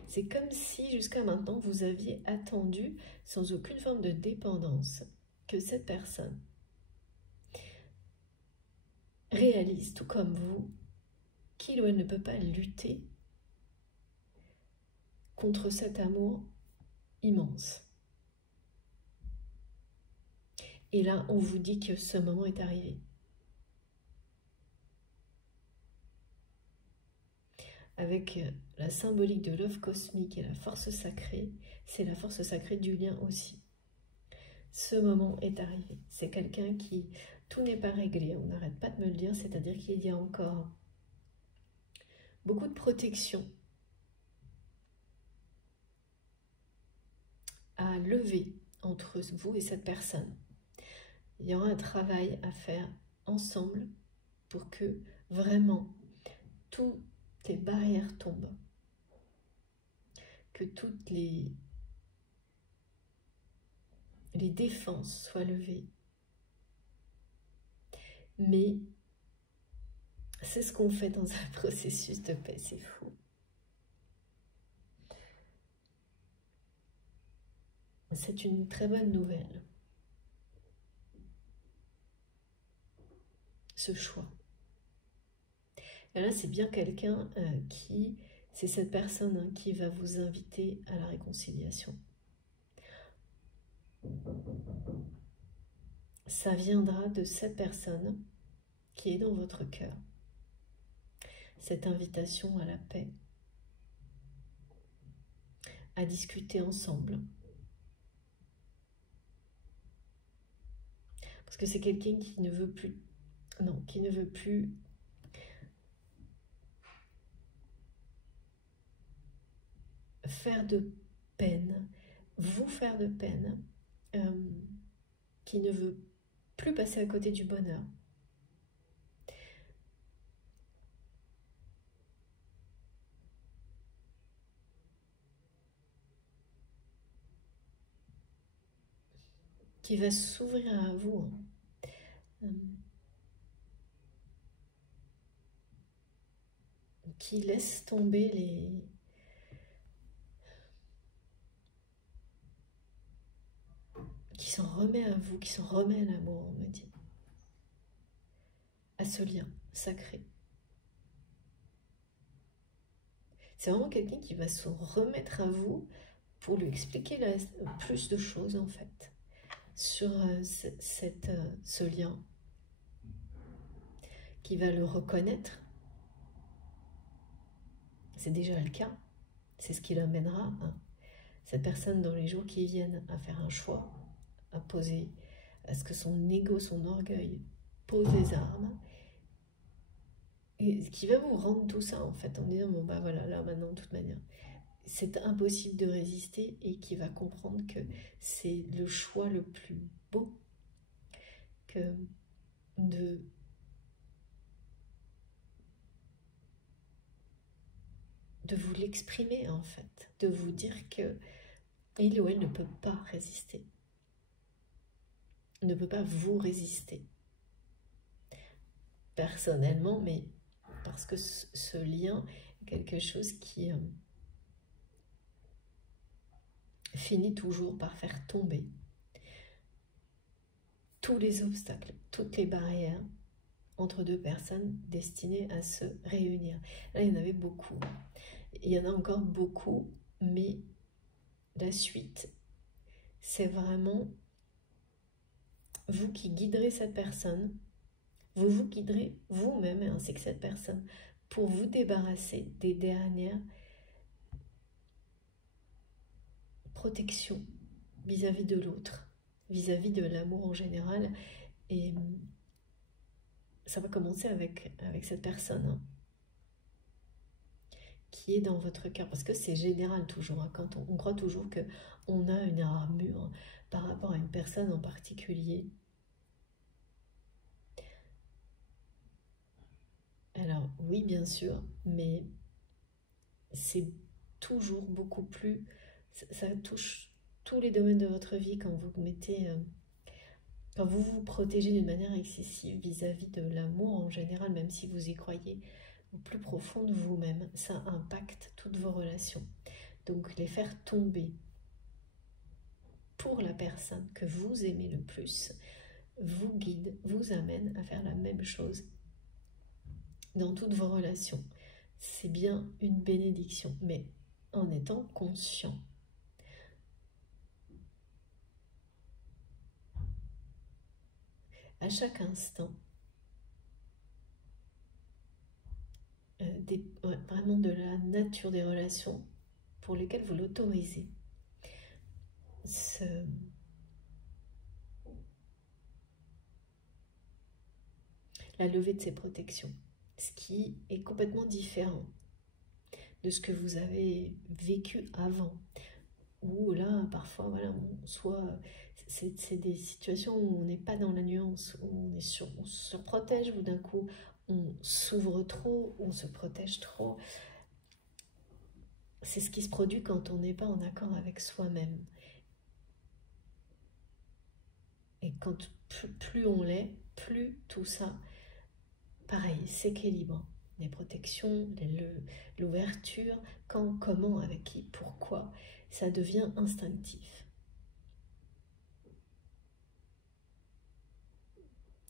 C'est comme si jusqu'à maintenant vous aviez attendu sans aucune forme de dépendance que cette personne réalise, tout comme vous, qu'il ou elle ne peut pas lutter contre cet amour immense. Et là, on vous dit que ce moment est arrivé. Avec la symbolique de l'œuvre cosmique et la force sacrée, c'est la force sacrée du lien aussi. Ce moment est arrivé. C'est quelqu'un qui... Tout n'est pas réglé, on n'arrête pas de me le dire, c'est-à-dire qu'il y a encore beaucoup de protection à lever entre vous et cette personne. Il y aura un travail à faire ensemble pour que vraiment toutes les barrières tombent, que toutes les défenses soient levées. Mais c'est ce qu'on fait dans un processus de paix, c'est fou. C'est une très bonne nouvelle, ce choix. Et là, c'est bien quelqu'un c'est cette personne hein, qui va vous inviter à la réconciliation. Ça viendra de cette personne qui est dans votre cœur. Cette invitation à la paix, à discuter ensemble. Parce que c'est quelqu'un qui ne veut plus, non, qui ne veut plus faire de peine, vous faire de peine, qui ne veut plus passer à côté du bonheur. Qui va s'ouvrir à vous. Qui laisse tomber qui s'en remet à vous, qui s'en remet à l'amour, on me dit. À ce lien sacré. C'est vraiment quelqu'un qui va se remettre à vous pour lui expliquer plus de choses en fait sur ce lien, qui va le reconnaître. C'est déjà le cas, c'est ce qui l'amènera, hein, cette personne dans les jours qui viennent, à faire un choix, à poser, à ce que son ego, son orgueil pose des armes, et qui va vous rendre tout ça en fait, en disant bon bah voilà, là maintenant de toute manière c'est impossible de résister, et qui va comprendre que c'est le choix le plus beau que de vous l'exprimer en fait, de vous dire que il ou elle ne peut pas résister, ne peut pas vous résister personnellement, mais parce que ce lien est quelque chose qui finit toujours par faire tomber tous les obstacles, toutes les barrières entre deux personnes destinées à se réunir. Là, il y en avait beaucoup. Il y en a encore beaucoup, mais la suite, c'est vraiment vous qui guiderez cette personne, vous vous guiderez vous-même ainsi que cette personne pour vous débarrasser des dernières protections vis-à-vis de l'autre, vis-à-vis de l'amour en général. Et ça va commencer avec cette personne hein, qui est dans votre cœur, parce que c'est général toujours, hein, quand on croit toujours qu'on a une armure par rapport à une personne en particulier. Alors oui, bien sûr, mais c'est toujours beaucoup plus, ça touche tous les domaines de votre vie quand vous mettez, quand vous vous protégez d'une manière excessive vis-à-vis de l'amour en général, même si vous y croyez au plus profond de vous-même, ça impacte toutes vos relations. Donc les faire tomber pour la personne que vous aimez le plus vous guide, vous amène à faire la même chose dans toutes vos relations. C'est bien une bénédiction, mais en étant conscient. À chaque instant, vraiment de la nature des relations pour lesquelles vous l'autorisez. La levée de ces protections, ce qui est complètement différent de ce que vous avez vécu avant, où là, parfois, voilà, c'est des situations où on n'est pas dans la nuance, où on se surprotège, ou d'un coup, on s'ouvre trop, on se protège trop. C'est ce qui se produit quand on n'est pas en accord avec soi-même. Et quand plus on l'est, plus tout ça, pareil, s'équilibre. Les protections, l'ouverture, quand, comment, avec qui, pourquoi, ça devient instinctif.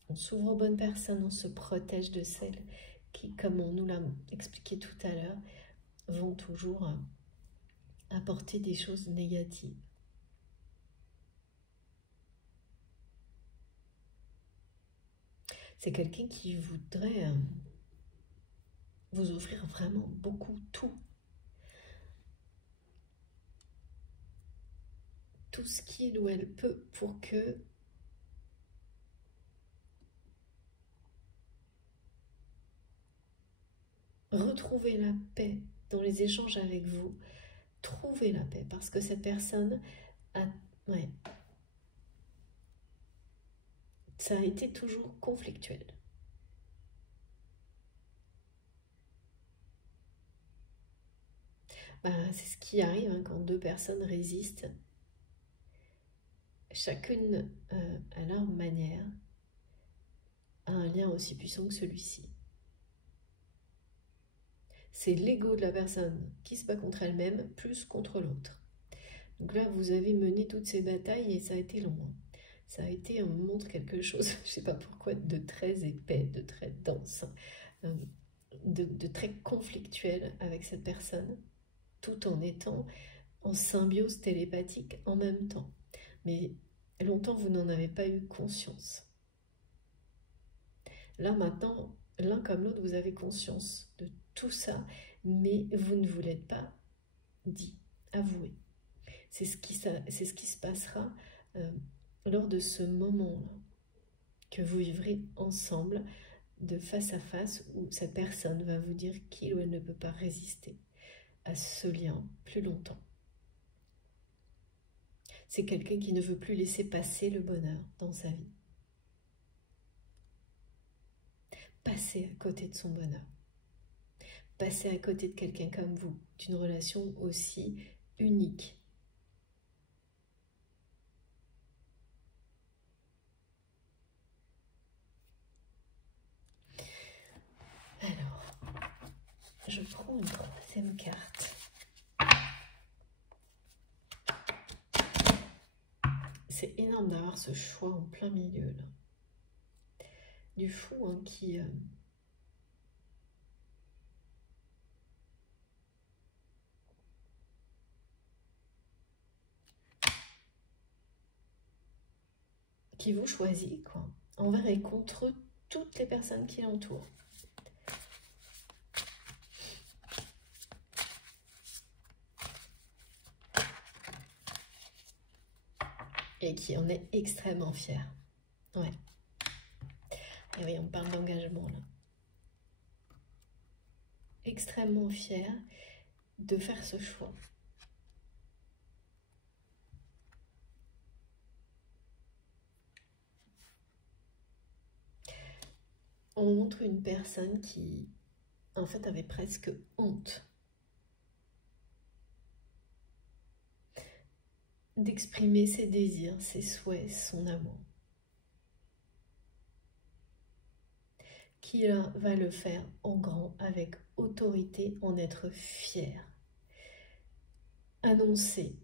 On s'ouvre aux bonnes personnes, on se protège de celles qui, comme on nous l'a expliqué tout à l'heure, vont toujours apporter des choses négatives. C'est quelqu'un qui voudrait vous offrir vraiment beaucoup, tout ce qu'il ou elle peut pour que retrouver la paix dans les échanges avec vous, trouver la paix, parce que cette personne a, ouais, ça a été toujours conflictuel. C'est ce qui arrive hein, quand deux personnes résistent, chacune à leur manière, a un lien aussi puissant que celui-ci. C'est l'ego de la personne qui se bat contre elle-même plus contre l'autre. Donc là, vous avez mené toutes ces batailles et ça a été long. Ça a été, on montre quelque chose, je ne sais pas pourquoi, de très épais, de très dense, de très conflictuel avec cette personne, tout en étant en symbiose télépathique en même temps. Mais longtemps, vous n'en avez pas eu conscience. Là, maintenant, l'un comme l'autre, vous avez conscience de tout ça, mais vous ne vous l'êtes pas dit, avoué. C'est ce qui se passera lors de ce moment-là que vous vivrez ensemble, de face à face, où cette personne va vous dire qu'il ou elle ne peut pas résister à ce lien plus longtemps. C'est quelqu'un qui ne veut plus laisser passer le bonheur dans sa vie. Passer à côté de son bonheur. Passer à côté de quelqu'un comme vous, d'une relation aussi unique. Alors, je prends une troisième carte. C'est énorme d'avoir ce choix en plein milieu, là. Du fou hein, qui vous choisit, quoi, envers et contre toutes les personnes qui l'entourent. Et qui en est extrêmement fier. Ouais. Et oui, on parle d'engagement, là. Extrêmement fier de faire ce choix. On montre une personne qui, en fait, avait presque honte d'exprimer ses désirs, ses souhaits, son amour. Qui va le faire en grand, avec autorité, en être fier. Annoncer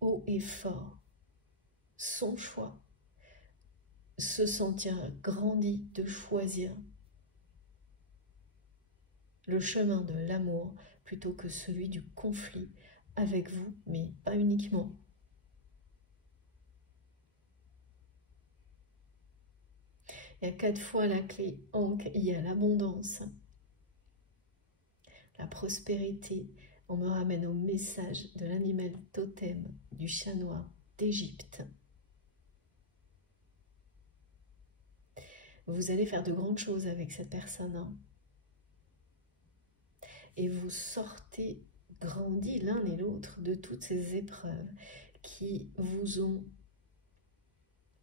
haut et fort son choix. Se sentir grandi de choisir le chemin de l'amour plutôt que celui du conflit avec vous, mais pas uniquement. Il y a 4 fois la clé Ankh, il y a l'abondance, la prospérité. On me ramène au message de l'animal totem du chat noir d'Égypte. Vous allez faire de grandes choses avec cette personne. Hein. Et vous sortez grandis l'un et l'autre de toutes ces épreuves qui vous ont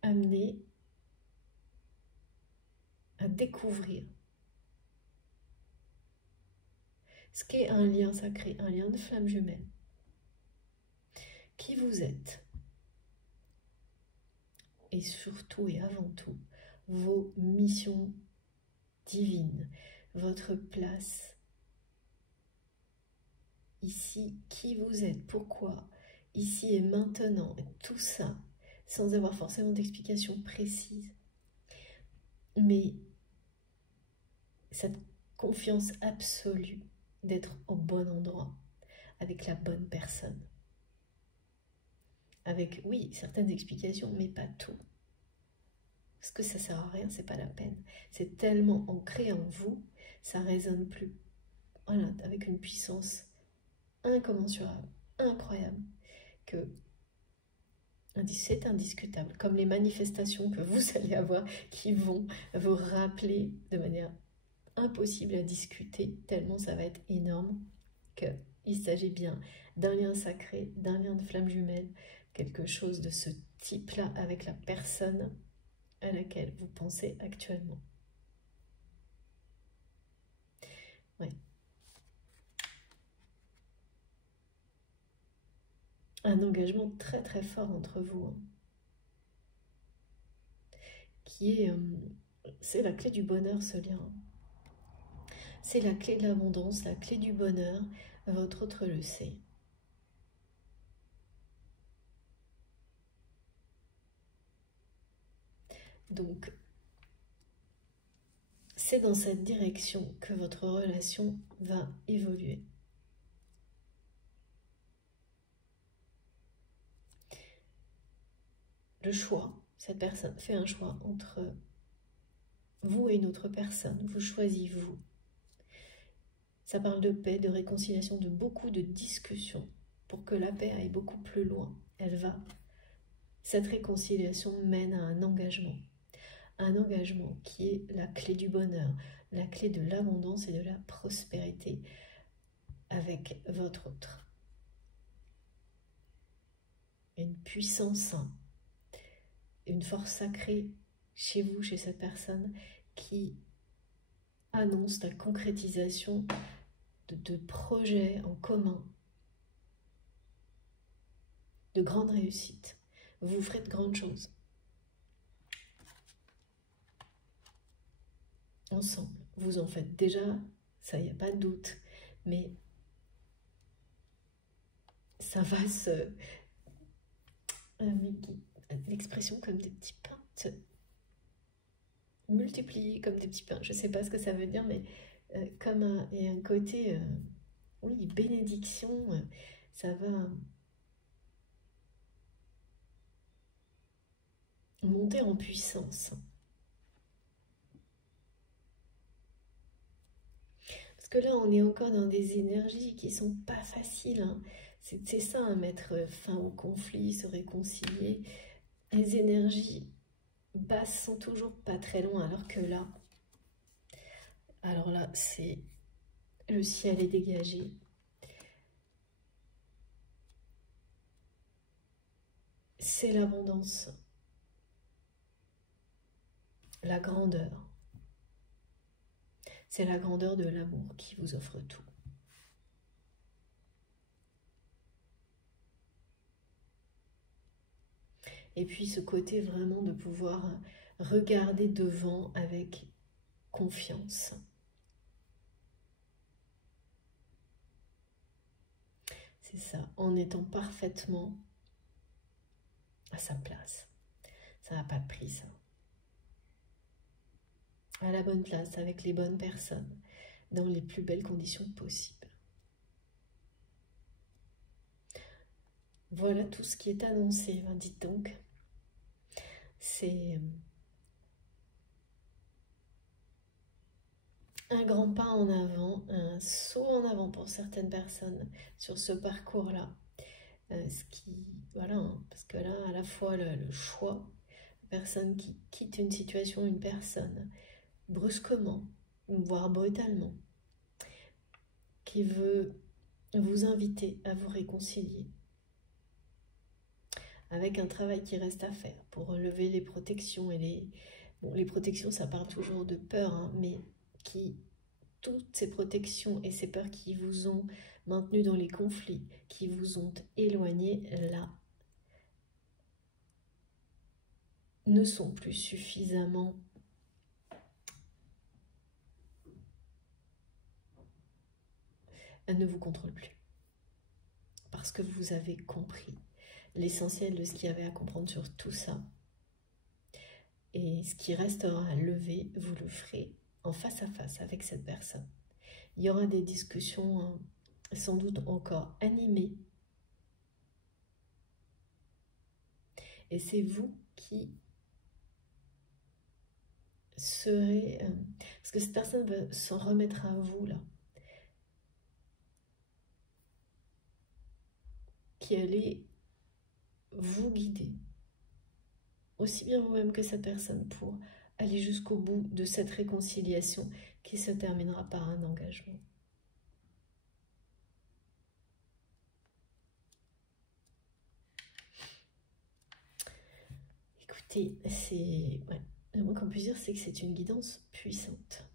amené à découvrir ce qu'est un lien sacré, un lien de flamme jumelle. Qui vous êtes. Et surtout et avant tout, vos missions divines, votre place ici, qui vous êtes, pourquoi, ici et maintenant, et tout ça, sans avoir forcément d'explication précise. Mais cette confiance absolue d'être au bon endroit, avec la bonne personne. Avec, oui, certaines explications, mais pas tout. Parce que ça sert à rien, c'est pas la peine. C'est tellement ancré en vous, ça résonne plus. Voilà, avec une puissance incommensurable, incroyable, que c'est indiscutable. Comme les manifestations que vous allez avoir qui vont vous rappeler de manière impossible à discuter, tellement ça va être énorme, qu'il s'agit bien d'un lien sacré, d'un lien de flamme jumelle, quelque chose de ce type-là avec la personne à laquelle vous pensez actuellement. Ouais. Un engagement très très fort entre vous, hein, qui est, c'est la clé du bonheur, ce lien. C'est la clé de l'abondance, la clé du bonheur. Votre autre le sait. Donc, c'est dans cette direction que votre relation va évoluer. Le choix, cette personne fait un choix entre vous et une autre personne. Vous choisissez vous. Ça parle de paix, de réconciliation, de beaucoup de discussions pour que la paix aille beaucoup plus loin. Cette réconciliation mène à un engagement. Un engagement qui est la clé du bonheur, la clé de l'abondance et de la prospérité avec votre autre. Une puissance, une force sacrée chez vous, chez cette personne, qui annonce la concrétisation de projets en commun, de grandes réussites. Vous ferez de grandes choses. Ensemble, vous en faites déjà, ça y a pas de doute, mais ça va se... l'expression comme des petits pains, se multiplier comme des petits pains. Je sais pas ce que ça veut dire, mais comme il y a un côté, oui, bénédiction, ça va monter en puissance. Parce que là, on est encore dans des énergies qui sont pas faciles, hein. C'est ça, hein, mettre fin au conflit, se réconcilier. Les énergies basses sont toujours pas très loin, alors là, c'est le ciel est dégagé. C'est l'abondance, la grandeur. C'est la grandeur de l'amour qui vous offre tout. Et puis ce côté vraiment de pouvoir regarder devant avec confiance. C'est ça, en étant parfaitement à sa place. Ça n'a pas de prix, ça. À la bonne place, avec les bonnes personnes, dans les plus belles conditions possibles. Voilà tout ce qui est annoncé, dites donc. C'est un grand pas en avant, un saut en avant pour certaines personnes sur ce parcours-là. Voilà, hein, parce que là, à la fois le choix, la personne qui quitte une situation, une personne, brusquement, voire brutalement, qui veut vous inviter à vous réconcilier, avec un travail qui reste à faire pour relever les protections et les protections, ça parle toujours de peur, hein, mais toutes ces protections et ces peurs qui vous ont maintenu dans les conflits, qui vous ont éloigné là, ne sont plus suffisamment ne vous contrôlent plus. Parce que vous avez compris l'essentiel de ce qu'il y avait à comprendre sur tout ça. Et ce qui restera à lever, vous le ferez en face à face avec cette personne. Il y aura des discussions sans doute encore animées. Et c'est vous qui serez... parce que cette personne va s'en remettre à vous, là. Qui allez vous guider. Aussi bien vous-même que cette personne pour aller jusqu'au bout de cette réconciliation qui se terminera par un engagement. Écoutez, c'est... Ouais. Le moins qu'on puisse dire, c'est que c'est une guidance puissante.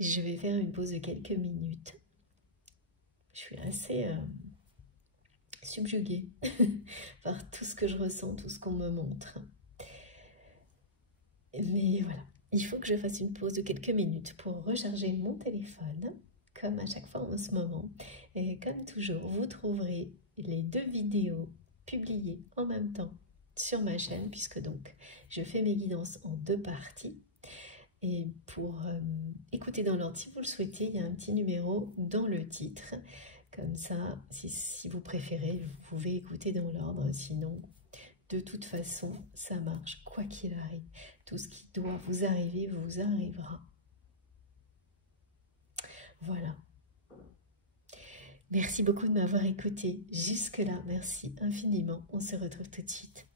Je vais faire une pause de quelques minutes. Je suis assez subjuguée par tout ce que je ressens, tout ce qu'on me montre. Mais voilà, il faut que je fasse une pause de quelques minutes pour recharger mon téléphone, comme à chaque fois en ce moment. Et comme toujours, vous trouverez les 2 vidéos publiées en même temps sur ma chaîne, puisque donc je fais mes guidances en 2 parties. Et pour écouter dans l'ordre, si vous le souhaitez, il y a un petit numéro dans le titre. Comme ça, si vous préférez, vous pouvez écouter dans l'ordre. Sinon, de toute façon, ça marche, quoi qu'il arrive. Tout ce qui doit vous arriver, vous arrivera. Voilà. Merci beaucoup de m'avoir écouté jusque-là. Merci infiniment. On se retrouve tout de suite.